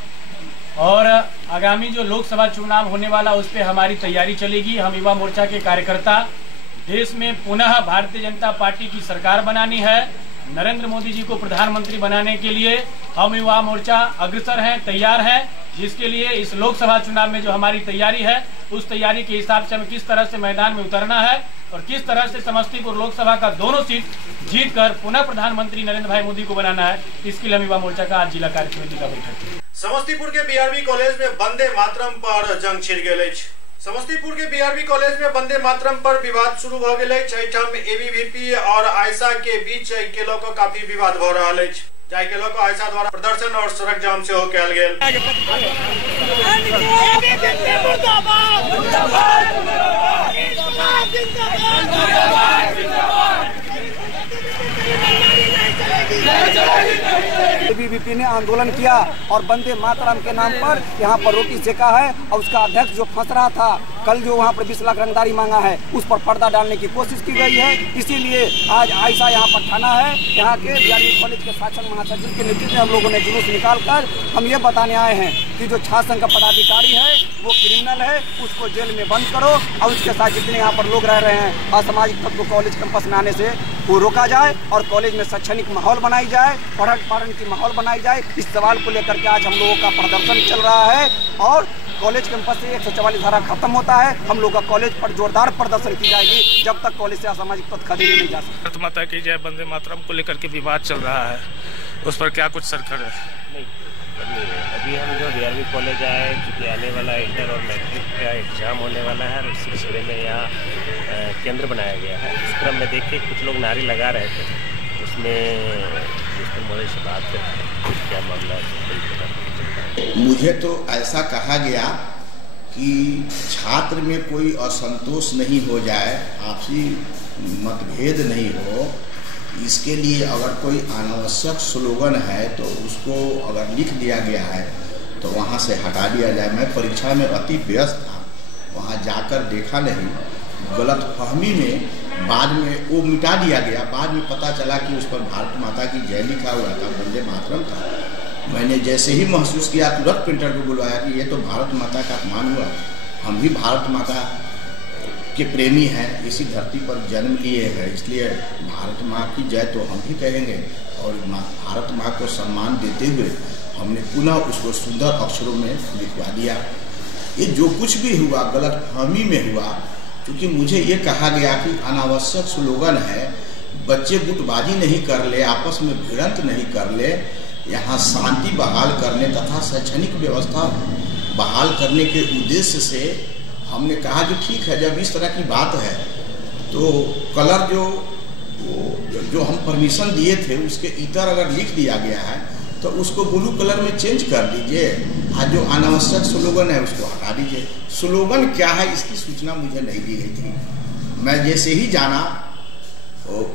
और आगामी जो लोकसभा चुनाव होने वाला उस पर हमारी तैयारी चलेगी। हम युवा मोर्चा के कार्यकर्ता देश में पुनः भारतीय जनता पार्टी की सरकार बनानी है, नरेंद्र मोदी जी को प्रधानमंत्री बनाने के लिए हम युवा मोर्चा अग्रसर हैं, तैयार हैं। जिसके लिए इस लोकसभा चुनाव में जो हमारी तैयारी है उस तैयारी के हिसाब से हमें किस तरह से मैदान में उतरना है और किस तरह से समस्तीपुर लोकसभा का दोनों सीट जीत कर पुनः प्रधानमंत्री नरेंद्र भाई मोदी को बनाना है, इसके लिए हम युवा मोर्चा का आज जिला कार्य समिति का बैठक है। समस्तीपुर के BRB कॉलेज में वंदे मातरम पर जंग छिड़ गेल। समस्तीपुर के BRB कॉलेज में वंदे मातरम पर विवाद शुरू भ गेल। एहिठाम ABVP और आयशा के बीच के लोग काफी विवाद भ रहा है। जाय के लोग आयशा द्वारा प्रदर्शन और सड़क जाम से हो कयल गेल। ABVP ने आंदोलन किया और वंदे मातरम के नाम पर यहाँ पर रोटी सेका है और उसका अध्यक्ष जो फंस रहा था, कल जो वहाँ पर 20 लाख रंगदारी मांगा है, उस पर पर्दा डालने की कोशिश की गई है। इसीलिए आज आयशा यहाँ पर थाना है। यहाँ के BRB कॉलेज के शासन महासचिव के नेतृत्व में हम लोगों ने जुलूस निकालकर हम ये बताने आए हैं कि जो छात्र संघ का पदाधिकारी है वो क्रिमिनल है, उसको जेल में बंद करो और उसके साथ जितने यहाँ पर लोग रह रहे हैं असामाजिक तत्व कॉलेज कैंपस में आने से वो रोका जाए और कॉलेज में शैक्षणिक माहौल बनाई जाए, पढ़न की माहौल माहौल बनाई जाए। इस सवाल को लेकर के आज हम लोगों का प्रदर्शन चल रहा है और कॉलेज कैंपस से 144 धारा खत्म होता है। हम लोग का कॉलेज पर जोरदार प्रदर्शन की जाएगी जब तक कॉलेज से असामाजिक तत्व खदेड़े नहीं जा सकते। भारत माता की जय वंदे मातरम को लेकर के विवाद चल रहा है, उस पर क्या कुछ सरकड़ है? नहीं, अभी हम जो DRV कॉलेज आए, चूँकि आने वाला इंटर और मैट्रिक का एग्जाम होने वाला है और इस सिलसिले में यहाँ केंद्र बनाया गया है। इस क्रम में देखिए कुछ लोग नारे लगा रहे थे, उसमें मिस्टर मोदी से बात करते क्या मामला है। मुझे तो ऐसा कहा गया कि छात्र में कोई असंतोष नहीं हो जाए, आपसी मतभेद नहीं हो, इसके लिए अगर कोई अनावश्यक स्लोगन है तो उसको अगर लिख दिया गया है तो वहाँ से हटा दिया जाए। मैं परीक्षा में अति व्यस्त था, वहाँ जाकर देखा नहीं, गलतफहमी में बाद में वो मिटा दिया गया। बाद में पता चला कि उस पर भारत माता की जय लिखा हुआ था, वंदे मातरम था। मैंने जैसे ही महसूस किया तुरंत प्रिंटर को बुलवाया कि ये तो भारत माता का अपमान हुआ, हम भी भारत माता के प्रेमी हैं, इसी धरती पर जन्म लिए हैं, इसलिए भारत माँ की जय तो हम भी कहेंगे। और भारत माँ को सम्मान देते हुए हमने पुनः उसको सुंदर अक्षरों में लिखवा दिया। ये जो कुछ भी हुआ गलतफहमी में हुआ, क्योंकि मुझे ये कहा गया कि अनावश्यक स्लोगन है, बच्चे गुटबाजी नहीं कर ले, आपस में भिड़ंत नहीं कर ले, यहाँ शांति बहाल करने तथा शैक्षणिक व्यवस्था बहाल करने के उद्देश्य से हमने कहा कि ठीक है, जब इस तरह की बात है तो कलर जो हम परमिशन दिए थे उसके इतर अगर लिख दिया गया है तो उसको ब्लू कलर में चेंज कर दीजिए, और जो अनावश्यक स्लोगन है उसको हटा दीजिए। स्लोगन क्या है इसकी सूचना मुझे नहीं दी गई थी। मैं जैसे ही जाना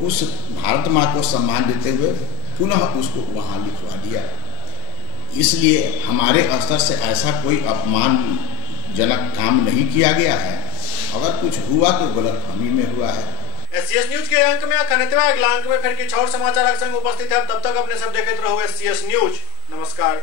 उस भारत माँ को सम्मान देते हुए पुनः उसको वहाँ लिखवा दिया। इसलिए हमारे स्तर से ऐसा कोई अपमानजनक काम नहीं किया गया है, अगर कुछ हुआ तो गलतफहमी में हुआ है। SCS न्यूज के अंक में अगला अंक में फिर कुछ और समाचार संग उपस्थित है। तब तक अपने सब देखते रहो SCS न्यूज। नमस्कार।